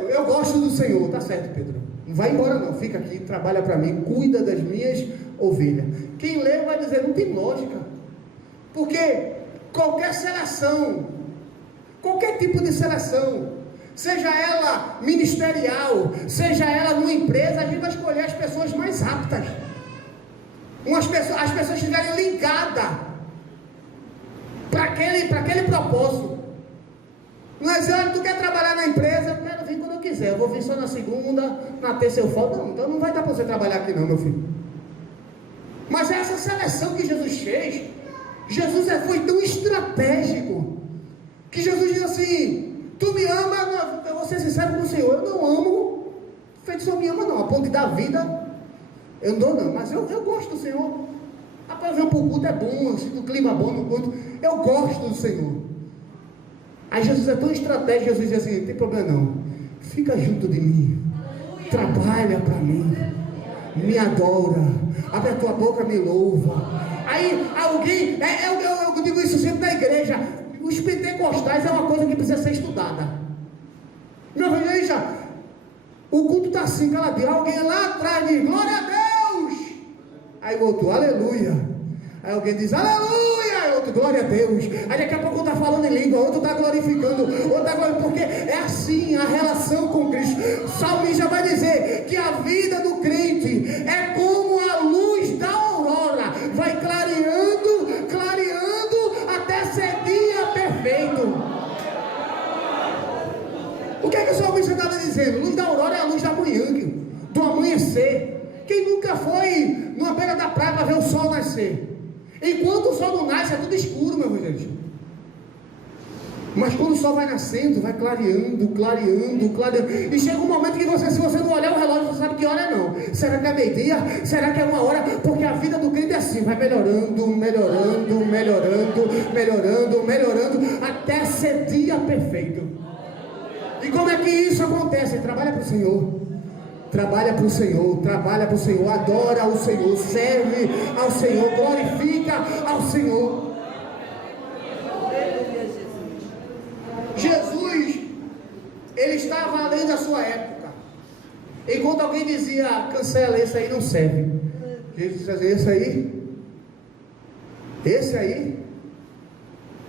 Eu gosto do Senhor. Tá certo, Pedro, não vai embora não, fica aqui, trabalha para mim, cuida das minhas ovelhas. Quem lê vai dizer: não tem lógica, porque qualquer seleção, qualquer tipo de seleção, seja ela ministerial, seja ela numa empresa, a gente vai escolher as pessoas mais aptas, as pessoas que estiverem ligadas para aquele propósito. Não é dizer: tu quer trabalhar na empresa? Eu quero vir quando eu quiser, eu vou vir só na segunda, na terça eu falo. Não, então não vai dar para você trabalhar aqui não, meu filho. Mas essa seleção que Jesus fez, Jesus foi tão estratégico, que Jesus diz assim: tu me ama, eu vou ser sincero com o Senhor, eu não amo feito o Senhor me ama não, a ponto de dar vida, eu não dou não, mas eu gosto do Senhor. Rapaz, ver pro culto é bom, se o clima é bom no culto, eu gosto do Senhor. Aí Jesus é tão estratégico, Jesus diz assim: não tem problema não, fica junto de mim, trabalha para mim, me adora, abre a tua boca, me louva. Aí alguém, eu digo isso sempre na igreja: os pentecostais é uma coisa que precisa ser estudada. Meu irmão, veja, o culto está assim, caladinho, alguém lá atrás diz: glória a Deus, aí o outro: aleluia. Aí alguém diz: aleluia, aí outro: glória a Deus. Aí daqui a pouco está falando em língua, outro está glorificando, outro está glorificando, porque é assim a relação com Cristo. O salmista vai dizer que a vida do crente é como a luz da aurora, vai clareando, clareando até ser dia perfeito. O que é que o salmista estava dizendo? Luz da aurora é a luz da manhã, do amanhecer. O Quem nunca foi numa beira da praia para ver o sol nascer? Enquanto o sol não nasce, é tudo escuro, meu gente. Mas quando o sol vai nascendo, vai clareando, clareando, clareando. E chega um momento que você, se você não olhar o relógio, você sabe que hora é não. Será que é meio-dia? Será que é 1 hora? Porque a vida do crente é assim, vai melhorando, melhorando, melhorando, melhorando, melhorando, até ser dia perfeito. E como é que isso acontece? Trabalha para o Senhor. Trabalha para o Senhor, trabalha para o Senhor, adora ao Senhor, serve ao Senhor, glorifica ao Senhor. Jesus, ele estava além da sua época. Enquanto alguém dizia, cancela, esse aí não serve. Jesus dizia, esse aí,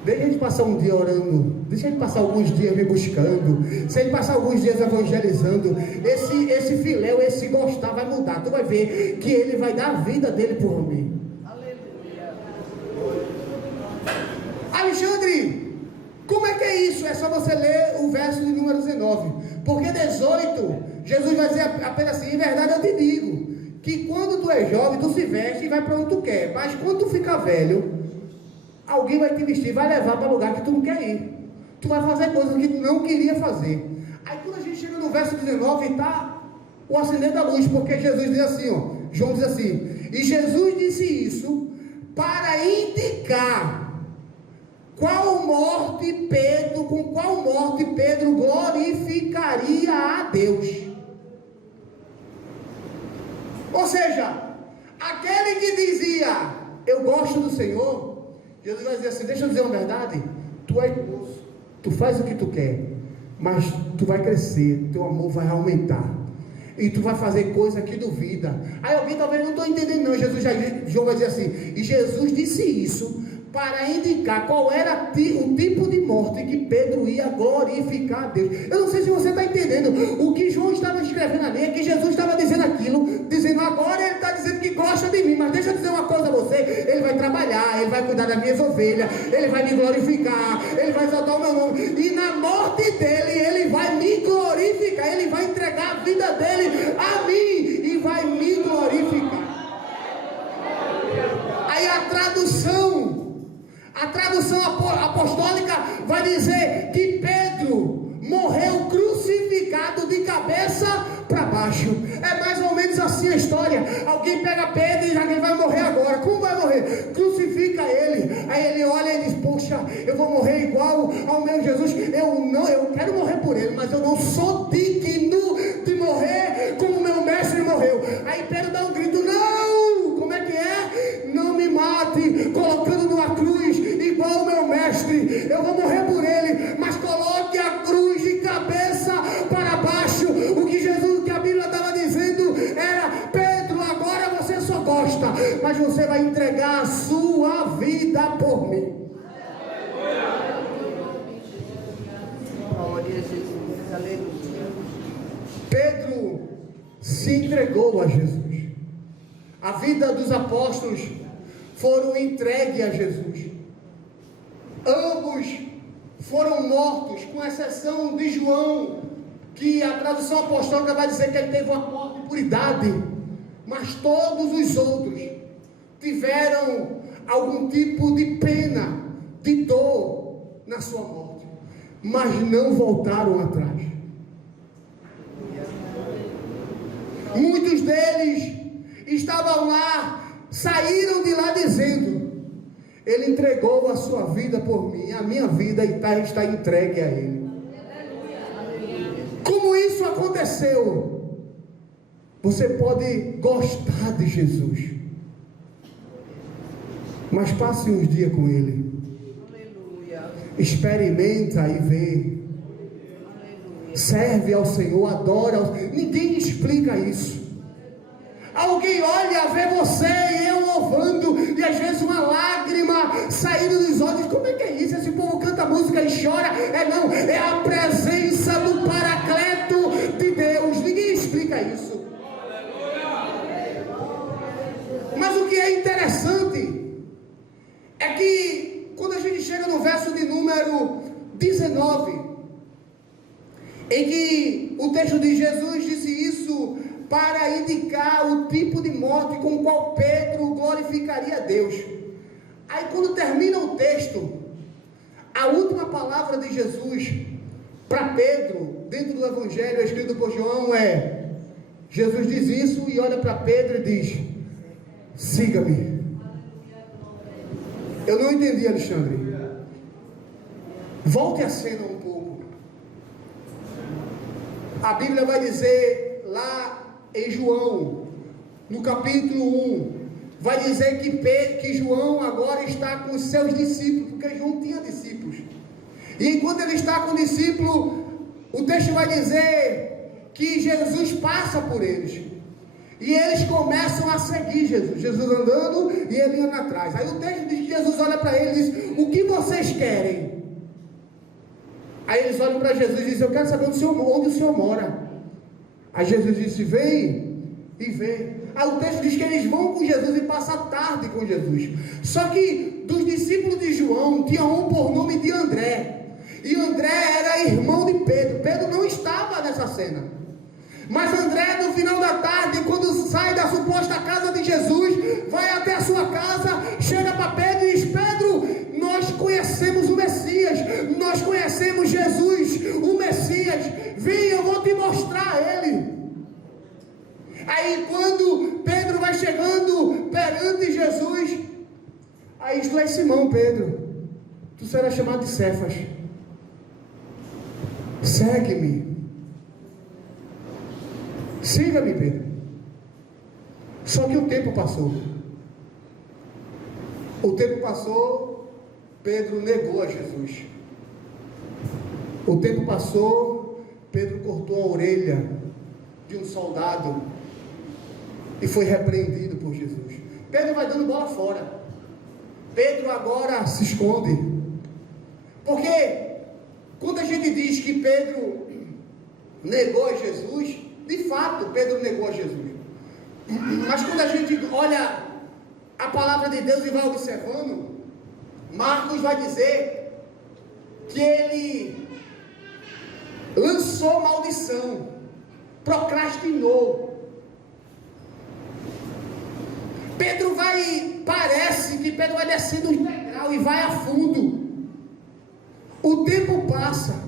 deixa a gente passar um dia orando, deixa a gente passar alguns dias me buscando, se a gente passar alguns dias evangelizando, esse filéu, esse gostar vai mudar. Tu vai ver que ele vai dar a vida dele por mim. Aleluia. Alexandre, como é que é isso? É só você ler o verso de número 19. Porque 18, Jesus vai dizer apenas assim, em verdade eu te digo, que quando tu és jovem, tu se veste e vai para onde tu quer. Mas quando tu ficar velho, alguém vai te vestir, vai levar para lugar que tu não quer ir. Tu vai fazer coisas que tu não queria fazer. Aí quando a gente chega no verso 19, está o acender da luz, porque Jesus diz assim, ó, João diz assim, e Jesus disse isso para indicar com qual morte Pedro glorificaria a Deus. Ou seja, aquele que dizia, eu gosto do Senhor, Jesus vai dizer assim, deixa eu dizer uma verdade, tu és moço, tu faz o que tu quer, mas tu vai crescer, teu amor vai aumentar, e tu vai fazer coisa que duvida. Aí alguém talvez não estou entendendo não, João vai dizer assim, e Jesus disse isso para indicar qual era o tipo de morte que Pedro ia glorificar a Deus. Eu não sei se você está entendendo, o que João estava escrevendo ali, é que Jesus estava dizendo aquilo, dizendo agora ele está dizendo que gosta de mim, mas deixa eu dizer uma coisa a você, ele vai trabalhar, ele vai cuidar das minhas ovelhas, ele vai me glorificar, ele vai exaltar o meu nome, e na morte dele, ele vai me glorificar, ele vai entregar a vida dele a mim, e vai me glorificar. Aí a tradução apostólica vai dizer que Pedro morreu crucificado de cabeça para baixo. É mais ou menos assim a história. Alguém pega Pedro e diz que ele vai morrer agora. Como vai morrer? Crucifica ele. Aí ele olha e diz, poxa, eu vou morrer igual ao meu Jesus. Eu quero morrer por ele, mas eu não sou digno de morrer como meu mestre morreu. Aí Pedro dá um grito, não! Como é que é? Não me mate colocando numa cruz igual o meu mestre. Eu vou morrer por ele, mas coloque a cruz de cabeça para baixo. O que a Bíblia estava dizendo era, Pedro, agora você só gosta, mas você vai entregar a sua vida por mim. Glória a Jesus, aleluia. Pedro se entregou a Jesus. A vida dos apóstolos foram entregues a Jesus. Ambos foram mortos, com exceção de João, que a tradução apostólica vai dizer que ele teve uma morte por idade, mas todos os outros tiveram algum tipo de pena, de dor na sua morte, mas não voltaram atrás. Muitos deles estavam lá, saíram de lá dizendo, ele entregou a sua vida por mim, a minha vida está entregue a ele. Como isso aconteceu? Você pode gostar de Jesus, mas passe uns dias com ele. Experimenta e vê. Serve ao Senhor, adora ao Senhor. Ninguém explica isso. Alguém olha, vê você e eu louvando, e às vezes uma lágrima saindo dos olhos. Como é que é isso? Esse povo canta música e chora. Não, é a presença do Paracleto de Deus. Ninguém explica isso. Mas o que é interessante é que quando a gente chega no verso de número 19, em que o texto de Jesus disse isso para indicar o tipo de morte com o qual Pedro glorificaria a Deus. Aí quando termina o texto, a última palavra de Jesus para Pedro, dentro do Evangelho escrito por João, é: Jesus diz isso e olha para Pedro e diz: siga-me. Eu não entendi, Alexandre. Volte a cena um pouco. A Bíblia vai dizer lá em João, no capítulo 1, vai dizer que João agora está com os seus discípulos, porque João tinha discípulos. E enquanto ele está com o discípulo, o texto vai dizer que Jesus passa por eles. E eles começam a seguir Jesus. Jesus andando e ele indo atrás. Aí o texto diz que Jesus olha para eles e diz: o que vocês querem? Aí eles olham para Jesus e dizem: eu quero saber onde o Senhor mora. Aí Jesus disse: vem e vê. Aí o texto diz que eles vão com Jesus e passam a tarde com Jesus. Só que dos discípulos de João, tinha um por nome de André. E André era irmão de Pedro. Pedro não estava nessa cena. Mas André, no final da tarde, quando sai da suposta casa de Jesus, vai até a sua casa, chega para Pedro e diz: Pedro, nós conhecemos o Messias, nós conhecemos Jesus, o Messias, vem, eu vou te mostrar ele. Aí quando Pedro vai chegando perante Jesus, aí diz: tu és Simão, Pedro, tu serás chamado de Cefas, segue-me. Siga-me, Pedro. Só que o tempo passou. O tempo passou, Pedro negou a Jesus. O tempo passou, Pedro cortou a orelha de um soldado e foi repreendido por Jesus. Pedro vai dando bola fora. Pedro agora se esconde. Porque quando a gente diz que Pedro negou a Jesus, de fato, Pedro negou a Jesus. Mas quando a gente olha a palavra de Deus e vai observando, Marcos vai dizer que ele lançou maldição, procrastinou. Parece que Pedro vai descendo um degrau e vai a fundo. O tempo passa.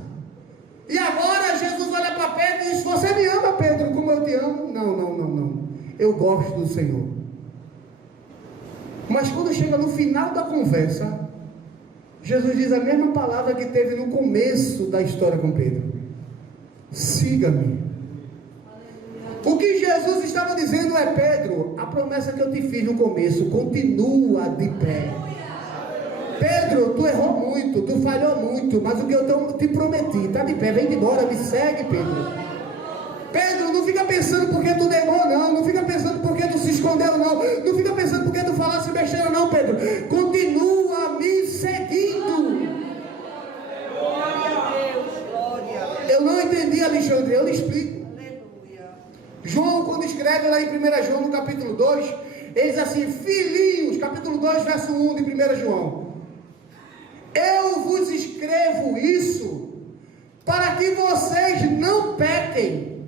E agora Jesus olha para Pedro e diz: você me ama, Pedro, como eu te amo? Não. Eu gosto do Senhor. Mas quando chega no final da conversa, Jesus diz a mesma palavra que teve no começo da história com Pedro: siga-me. O que Jesus estava dizendo é: Pedro, a promessa que eu te fiz no começo continua de pé. Pedro, tu errou muito, tu falhou muito, mas o que eu te prometi está de pé. Vem embora, me segue, Pedro. Pedro, não fica pensando porque tu negou, não fica pensando porque tu se escondeu, não fica pensando porque tu falasse besteira, não, Pedro. Continua me seguindo. Glória a Deus, glória a Deus. Eu não entendi, Alexandre, eu lhe explico. João, quando escreve lá em 1 João, no capítulo 2, ele diz assim: filhinhos, capítulo 2, verso 1 de 1 João, eu vos escrevo isso para que vocês não pequem.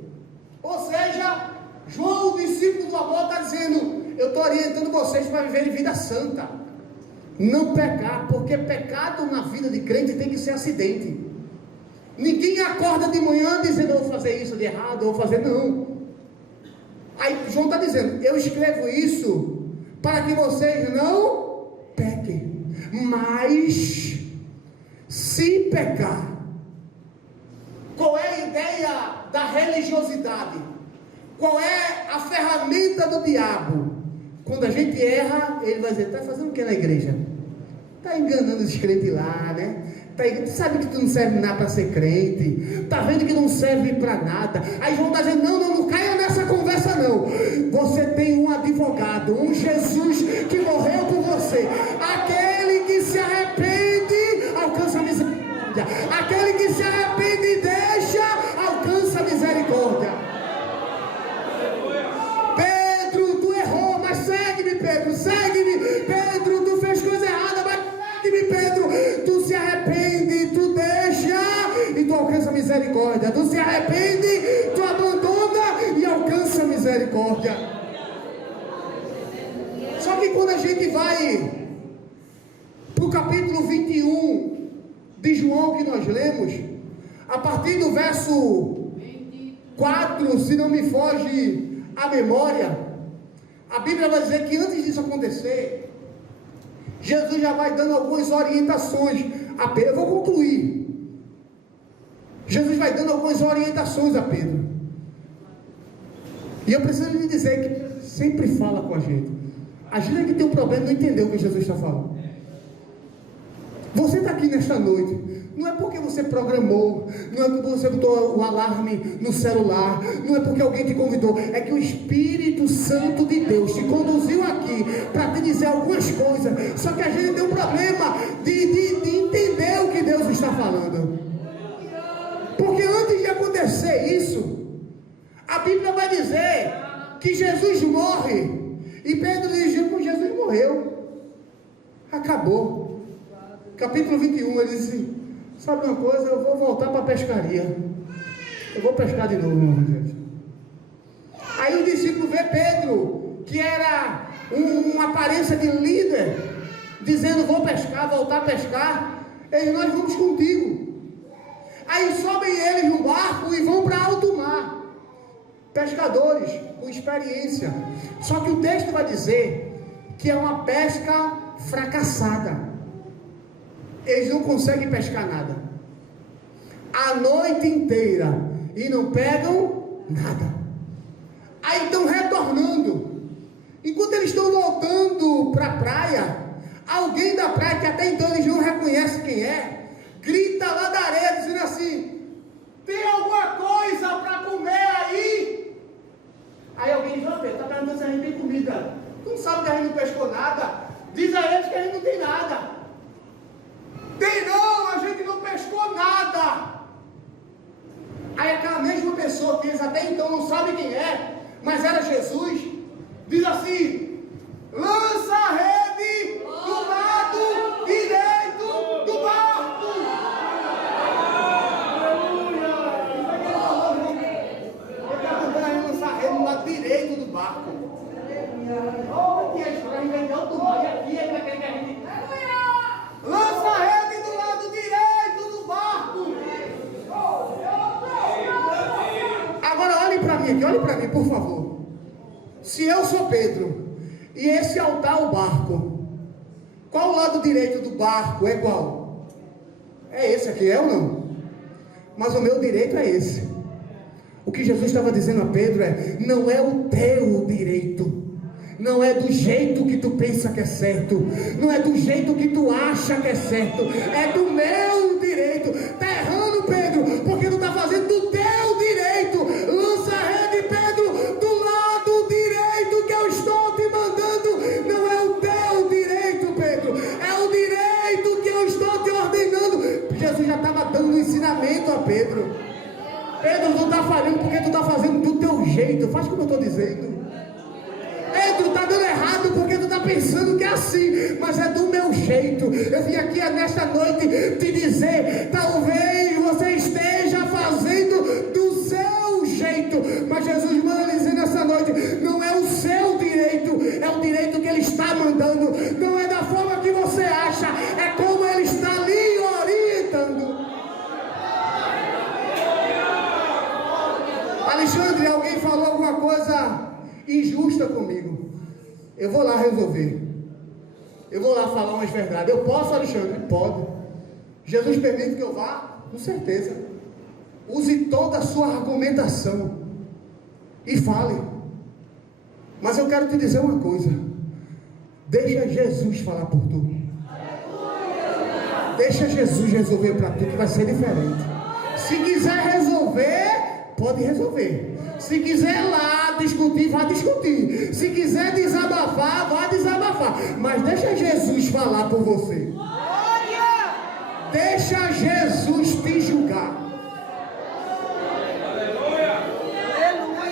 Ou seja, João, o discípulo do amor, está dizendo: eu estou orientando vocês para viverem vida santa, não pecar, porque pecado na vida de crente tem que ser acidente. Ninguém acorda de manhã dizendo: eu vou fazer isso de errado, eu vou fazer, não. Aí João está dizendo: eu escrevo isso para que vocês não pequem. Mas se pecar, qual é a ideia da religiosidade? Qual é a ferramenta do diabo? Quando a gente erra, ele vai dizer: está fazendo o que na igreja? Está enganando os crentes lá, né? Tu sabe que tu não serve nada para ser crente, tá vendo que não serve para nada. Aí João está dizendo: não caia nessa conversa, não. Você tem um advogado, um Jesus que morreu por você. Aquele que se arrepende alcança a misericórdia. Aquele que se arrepende e deixa alcança a misericórdia. Pedro, tu errou, mas segue-me, Pedro, segue-me. Pedro, tu fez coisa errada, mas segue-me, Pedro. Tu se arrepende, tu deixa e tu alcança a misericórdia. misericórdia. Tu se arrepende, tu abandona e alcança a misericórdia. Só que quando a gente vai para o capítulo 21 de João que nós lemos, a partir do verso 4, se não me foge a memória, a Bíblia vai dizer que antes disso acontecer, Jesus já vai dando algumas orientações a Pedro. Eu vou concluir. Jesus vai dando algumas orientações a Pedro. E eu preciso lhe dizer que Jesus sempre fala com a gente. A gente é que tem um problema de não entender o que Jesus está falando. Você está aqui nesta noite, não é porque você programou, não é porque você botou o alarme no celular, não é porque alguém te convidou, é que o Espírito Santo de Deus te conduziu aqui para te dizer algumas coisas. Só que a gente tem um problema de entender o que Deus está falando. Porque antes de acontecer isso, a Bíblia vai dizer que Jesus morre. E Pedro diz: Jesus morreu, acabou. Capítulo 21, ele disse: sabe uma coisa, eu vou voltar para a pescaria, eu vou pescar de novo, meu gente. Aí o discípulo vê Pedro, que era uma aparência de líder, dizendo: vou pescar, voltar a pescar. Ele: nós vamos contigo. Aí sobem eles no barco e vão para alto mar, pescadores com experiência. Só que o texto vai dizer que é uma pesca fracassada. Eles não conseguem pescar nada a noite inteira e não pegam nada. Aí estão retornando. Enquanto eles estão voltando para a praia, alguém da praia, que até então eles não reconhecem quem é, grita lá da areia dizendo assim: tem alguma coisa para comer aí? Aí alguém diz: ô Pedro, está perguntando se a gente tem comida. Tu não sabe que a gente não pescou nada? Diz a eles que a gente não tem nada. Tem não, a gente não pescou nada. Aí aquela mesma pessoa que eles até então não sabem quem é, mas era Jesus, diz assim: lança a rede do lado direito do barco. Aleluia! Ele está mandando a gente lançar a rede do lado direito do barco. Oh, que é estranho, vem de alto mar, e aqui ele vai querer que a gente lança a rede do lado direito do barco. Agora olhe para mim aqui, olhe para mim, por favor. Se eu sou Pedro e esse altar é o barco, qual o lado direito do barco é qual? É esse aqui, é ou não? Mas o meu direito é esse. O que Jesus estava dizendo a Pedro é: não é o teu direito. Não é do jeito que tu pensa que é certo, não é do jeito que tu acha que é certo, é do meu direito. Está errando, Pedro, porque tu está fazendo do teu direito. Lança a rede, Pedro, do lado direito que eu estou te mandando. Não é o teu direito, Pedro, é o direito que eu estou te ordenando. Jesus já estava dando um ensinamento a Pedro. Pedro, tu está falhando porque tu está fazendo do teu jeito. Faz como eu estou dizendo. Pedro, está dando errado porque tu está pensando que é assim, mas é do meu jeito. Eu vim aqui nesta noite te dizer: talvez você esteja fazendo do seu jeito, mas Jesus manda dizer nessa noite: não é o seu direito, é o direito que Ele está mandando. Não é da forma que você acha, é como Ele está lhe orientando. Alexandre, alguém falou alguma coisa injusta comigo, eu vou lá resolver, eu vou lá falar umas verdades. Eu posso, Alexandre? Pode. Jesus permite que eu vá? Com certeza. Use toda a sua argumentação e fale. Mas eu quero te dizer uma coisa: deixa Jesus falar por tu. Deixa Jesus resolver para tu, que vai ser diferente. Se quiser resolver, pode resolver. Se quiser lá discutir, vai discutir. Se quiser desabafar, vai desabafar. Mas deixa Jesus falar por você. Deixa Jesus te julgar. Aleluia,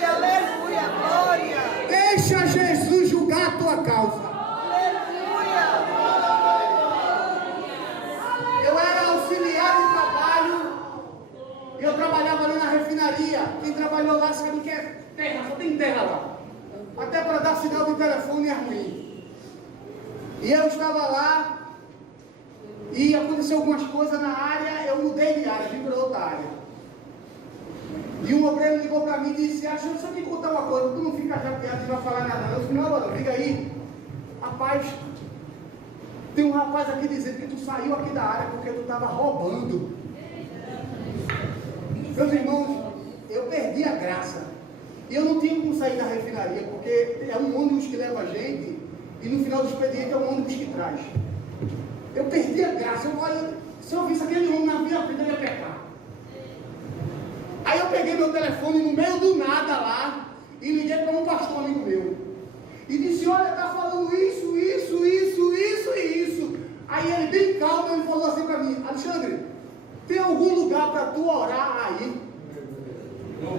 aleluia, glória. Deixa Jesus julgar a tua causa. Aleluia. Eu era auxiliar de trabalho e eu trabalhava refinaria, quem trabalhou lá sabe que é terra, só tem terra lá. Até para dar sinal de telefone é ruim. E eu estava lá e aconteceu algumas coisas na área, eu mudei de área, vim para outra área. E um obreiro ligou para mim e disse: deixa eu te contar uma coisa, tu não fica chateado de não falar nada. Eu disse: não, liga aí. Rapaz, tem um rapaz aqui dizendo que tu saiu aqui da área porque tu estava roubando. Meus irmãos, eu perdi a graça. E eu não tinha como sair da refinaria, porque é um ônibus que leva a gente, e no final do expediente é um ônibus que traz. Eu perdi a graça. Se eu visse aquele homem na minha frente, eu ia pecar. Aí eu peguei meu telefone no meio do nada lá, e liguei para um pastor amigo meu. E disse: olha, tá falando isso. Aí ele, bem calmo, ele falou assim para mim: Alexandre, tem algum lugar para tu orar aí? Eu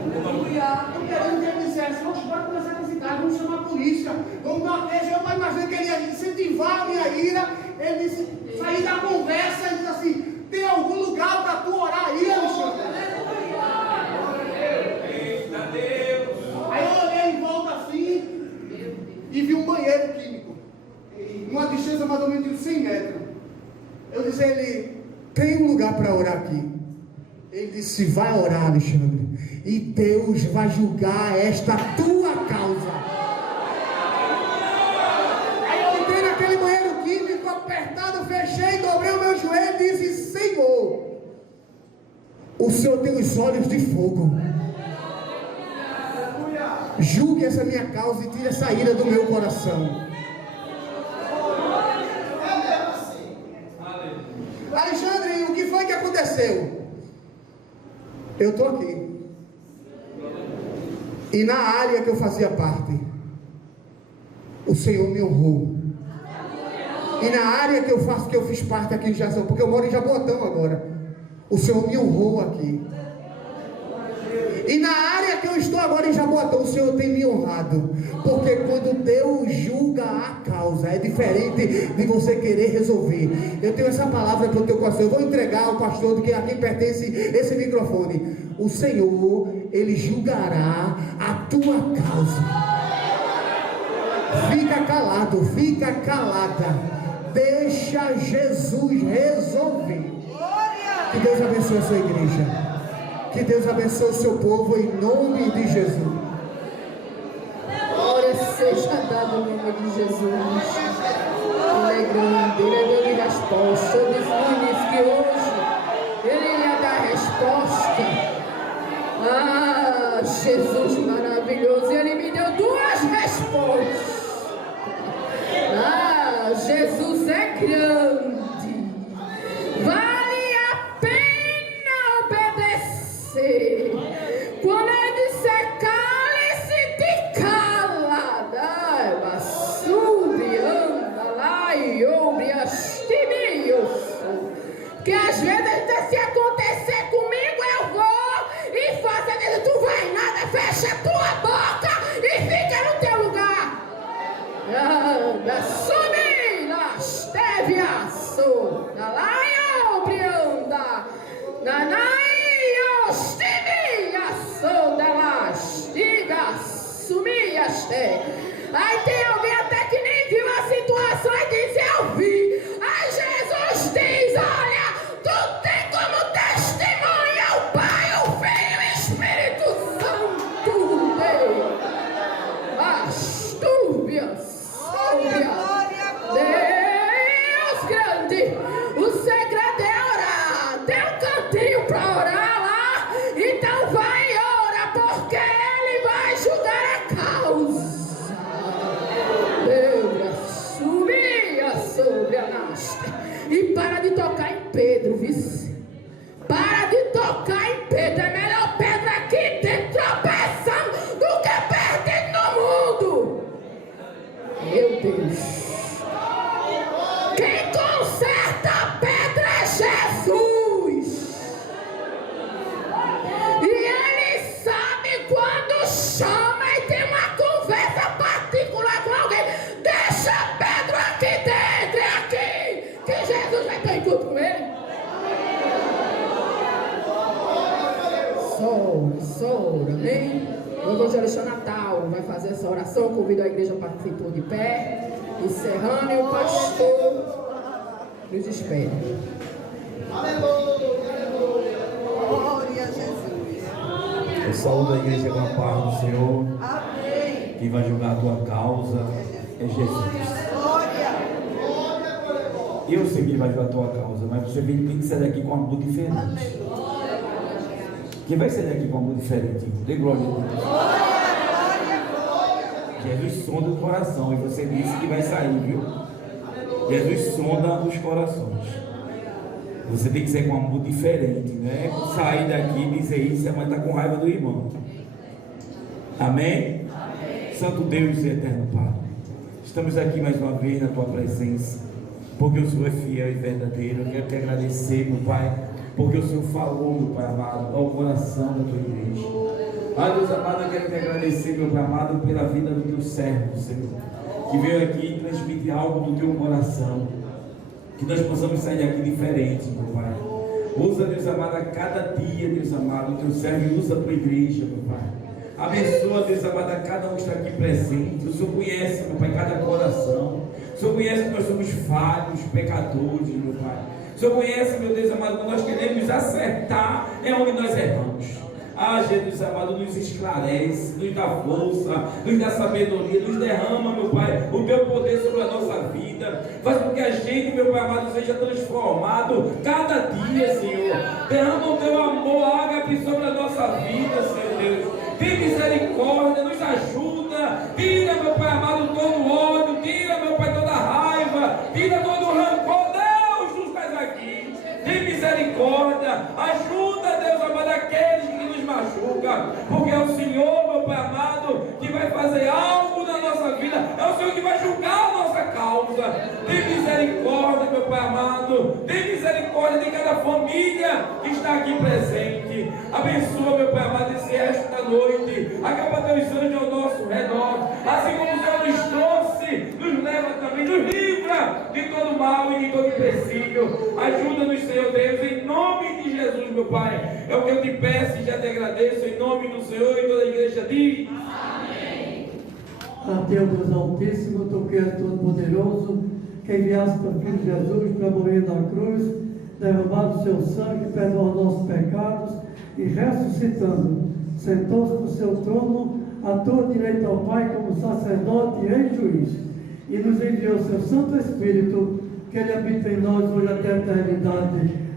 querendo que ele dissesse: vamos começar com a cidade, vamos chamar a polícia, vamos dar uma queixa. Eu imaginei que ele ia incentivar a minha ira. Ele disse, sair da conversa e disse assim: tem algum lugar para tu orar aí, Alexandre? Aí eu olhei em volta assim e vi um banheiro químico, numa distância mais ou menos de 100 metros. Eu disse a ele: tem um lugar para orar aqui? Ele disse: vai orar, Alexandre, e Deus vai julgar esta tua causa. Aí eu entrei naquele banheiro químico apertado, fechei, dobrei o meu joelho e disse: Senhor, o Senhor tem os olhos de fogo. Julgue essa minha causa e tire essa ira do meu coração. Alexandre, o que foi que aconteceu? Eu estou aqui. E na área que eu fazia parte, o Senhor me honrou. E na área que eu fiz parte aqui em Jação, porque eu moro em Jaboatão agora, o Senhor me honrou aqui. E na área que eu estou agora em Jaboatão, o Senhor tem me honrado. Porque quando Deus julga a causa, é diferente de você querer resolver. Eu tenho essa palavra para o teu coração. Eu vou entregar ao pastor do que a quem pertence esse microfone. O Senhor, Ele julgará a tua causa. Fica calado, fica calada. Deixa Jesus resolver. Que Deus abençoe a sua igreja. Que Deus abençoe o seu povo em nome de Jesus. Glória seja dada em nome de Jesus. Ele é grande, Ele é Deus de resposta. Eu disse que hoje Ele ia dar resposta. Ah, Jesus maravilhoso. Ele me deu duas respostas. Ah, Jesus é grande. Vale a pena obedecer. Quando Ele disser cale-se, te cala. Dai, basuri, anda lá e ouve as timios. Porque às vezes se acontecer comigo, eu vou e faço dele, tu vai nada, fecha a tua boca e fica no teu lugar. Anda, sumi, las teviaço, na laio, brianda, na naio, stimiaço, da las, diga, sumiaste. Aí tem alguém até que nem viu a situação e diz: eu vi. Aí Jesus diz: olha, tu tem como testemunha o Pai, o Filho e o Espírito Santo. Astúrias, Deus grande. O segredo é orar. Tem um cantinho para orar lá. Então vai e ora, porque Ele vai julgar a causa. Subia sobre a nasce. E para de tocar em Pedro, vice. Para de tocar em Pedro. É melhor Pedro aqui dentro tropeçando do que perdido no mundo. Meu Deus. Quem conserta a pedra é Jesus. E Ele sabe quando chama e tem uma conversa particular com alguém. Deixa Pedro aqui dentro, é aqui que Jesus vai ter encontro com ele. Soura, amém? O evangelista Natal vai fazer essa oração, convido a igreja para que fique de pé, encerrando, e o pastor nos despede. Glória a Jesus. Eu saúdo a igreja com a paz do Senhor. Amém. Quem vai julgar a tua causa é Jesus. Glória. Eu sei quem vai julgar a tua causa, mas você tem que sair daqui com amor diferente. Quem vai sair daqui com amor diferente? Dê glória a Deus. Jesus sonda o coração, e você disse que vai sair, viu? Jesus sonda os corações. Você tem que ser com amor diferente, né? Sair daqui e dizer isso, mas está com raiva do irmão. Amém? Santo Deus e eterno Pai, estamos aqui mais uma vez na tua presença, porque o Senhor é fiel e verdadeiro. Eu quero te agradecer, meu Pai, porque o Senhor falou, meu Pai amado, ao coração da tua igreja. Deus amado, eu quero te agradecer, meu Pai amado, pela vida do teu servo, Senhor, que veio aqui transmitir algo do teu coração, que nós possamos sair daqui diferente, meu Pai. Usa, Deus amado, a cada dia, Deus amado, o teu servo, usa a tua igreja, meu Pai. Abençoa, Deus amado, a cada um que está aqui presente. O Senhor conhece, meu Pai, cada coração. O Senhor conhece que nós somos falhos, pecadores, meu Pai. O Senhor conhece, meu Deus amado, quando nós queremos acertar, é onde nós erramos. Jesus amado, nos esclarece, nos dá força, nos dá sabedoria, nos derrama, meu Pai, o teu poder sobre a nossa vida. Faz com que a gente, meu Pai amado, seja transformado cada dia, Senhor. Derrama o teu amor, ágape, sobre a nossa vida, Senhor Deus. Tem misericórdia, nos ajuda. Tira, meu Pai amado, todo ódio. Tira, meu Pai, toda raiva. Tira todo rancor. Deus, tu estás aqui. Tem misericórdia. Ajuda, Deus amado, aqueles que nos machucam. Porque é o Senhor, meu Pai amado, que vai fazer algo na nossa vida. É o Senhor que vai julgar a nossa causa. Tem misericórdia, meu Pai amado. Tem misericórdia de cada família que está aqui presente. Abençoa, meu Pai amado, esse resto da noite. Acaba teus anjos ao nosso redor. Assim como o Senhor nos trouxe, nos leva também, nos livra de todo mal e de todo empecilho. Ajuda-nos, Senhor Deus, em nome de Jesus, meu Pai. É o que eu te peço e já te agradeço, em nome do Senhor, e toda a igreja diz. A Deus Altíssimo, tu que és todo-poderoso, que enviaste teu Filho Jesus para morrer na cruz, derramado o seu sangue, perdoa nossos pecados e ressuscitando, sentou-se no seu trono, à tua direita ao Pai como sacerdote e juiz, e nos enviou o seu Santo Espírito, que ele habita em nós hoje até a eternidade.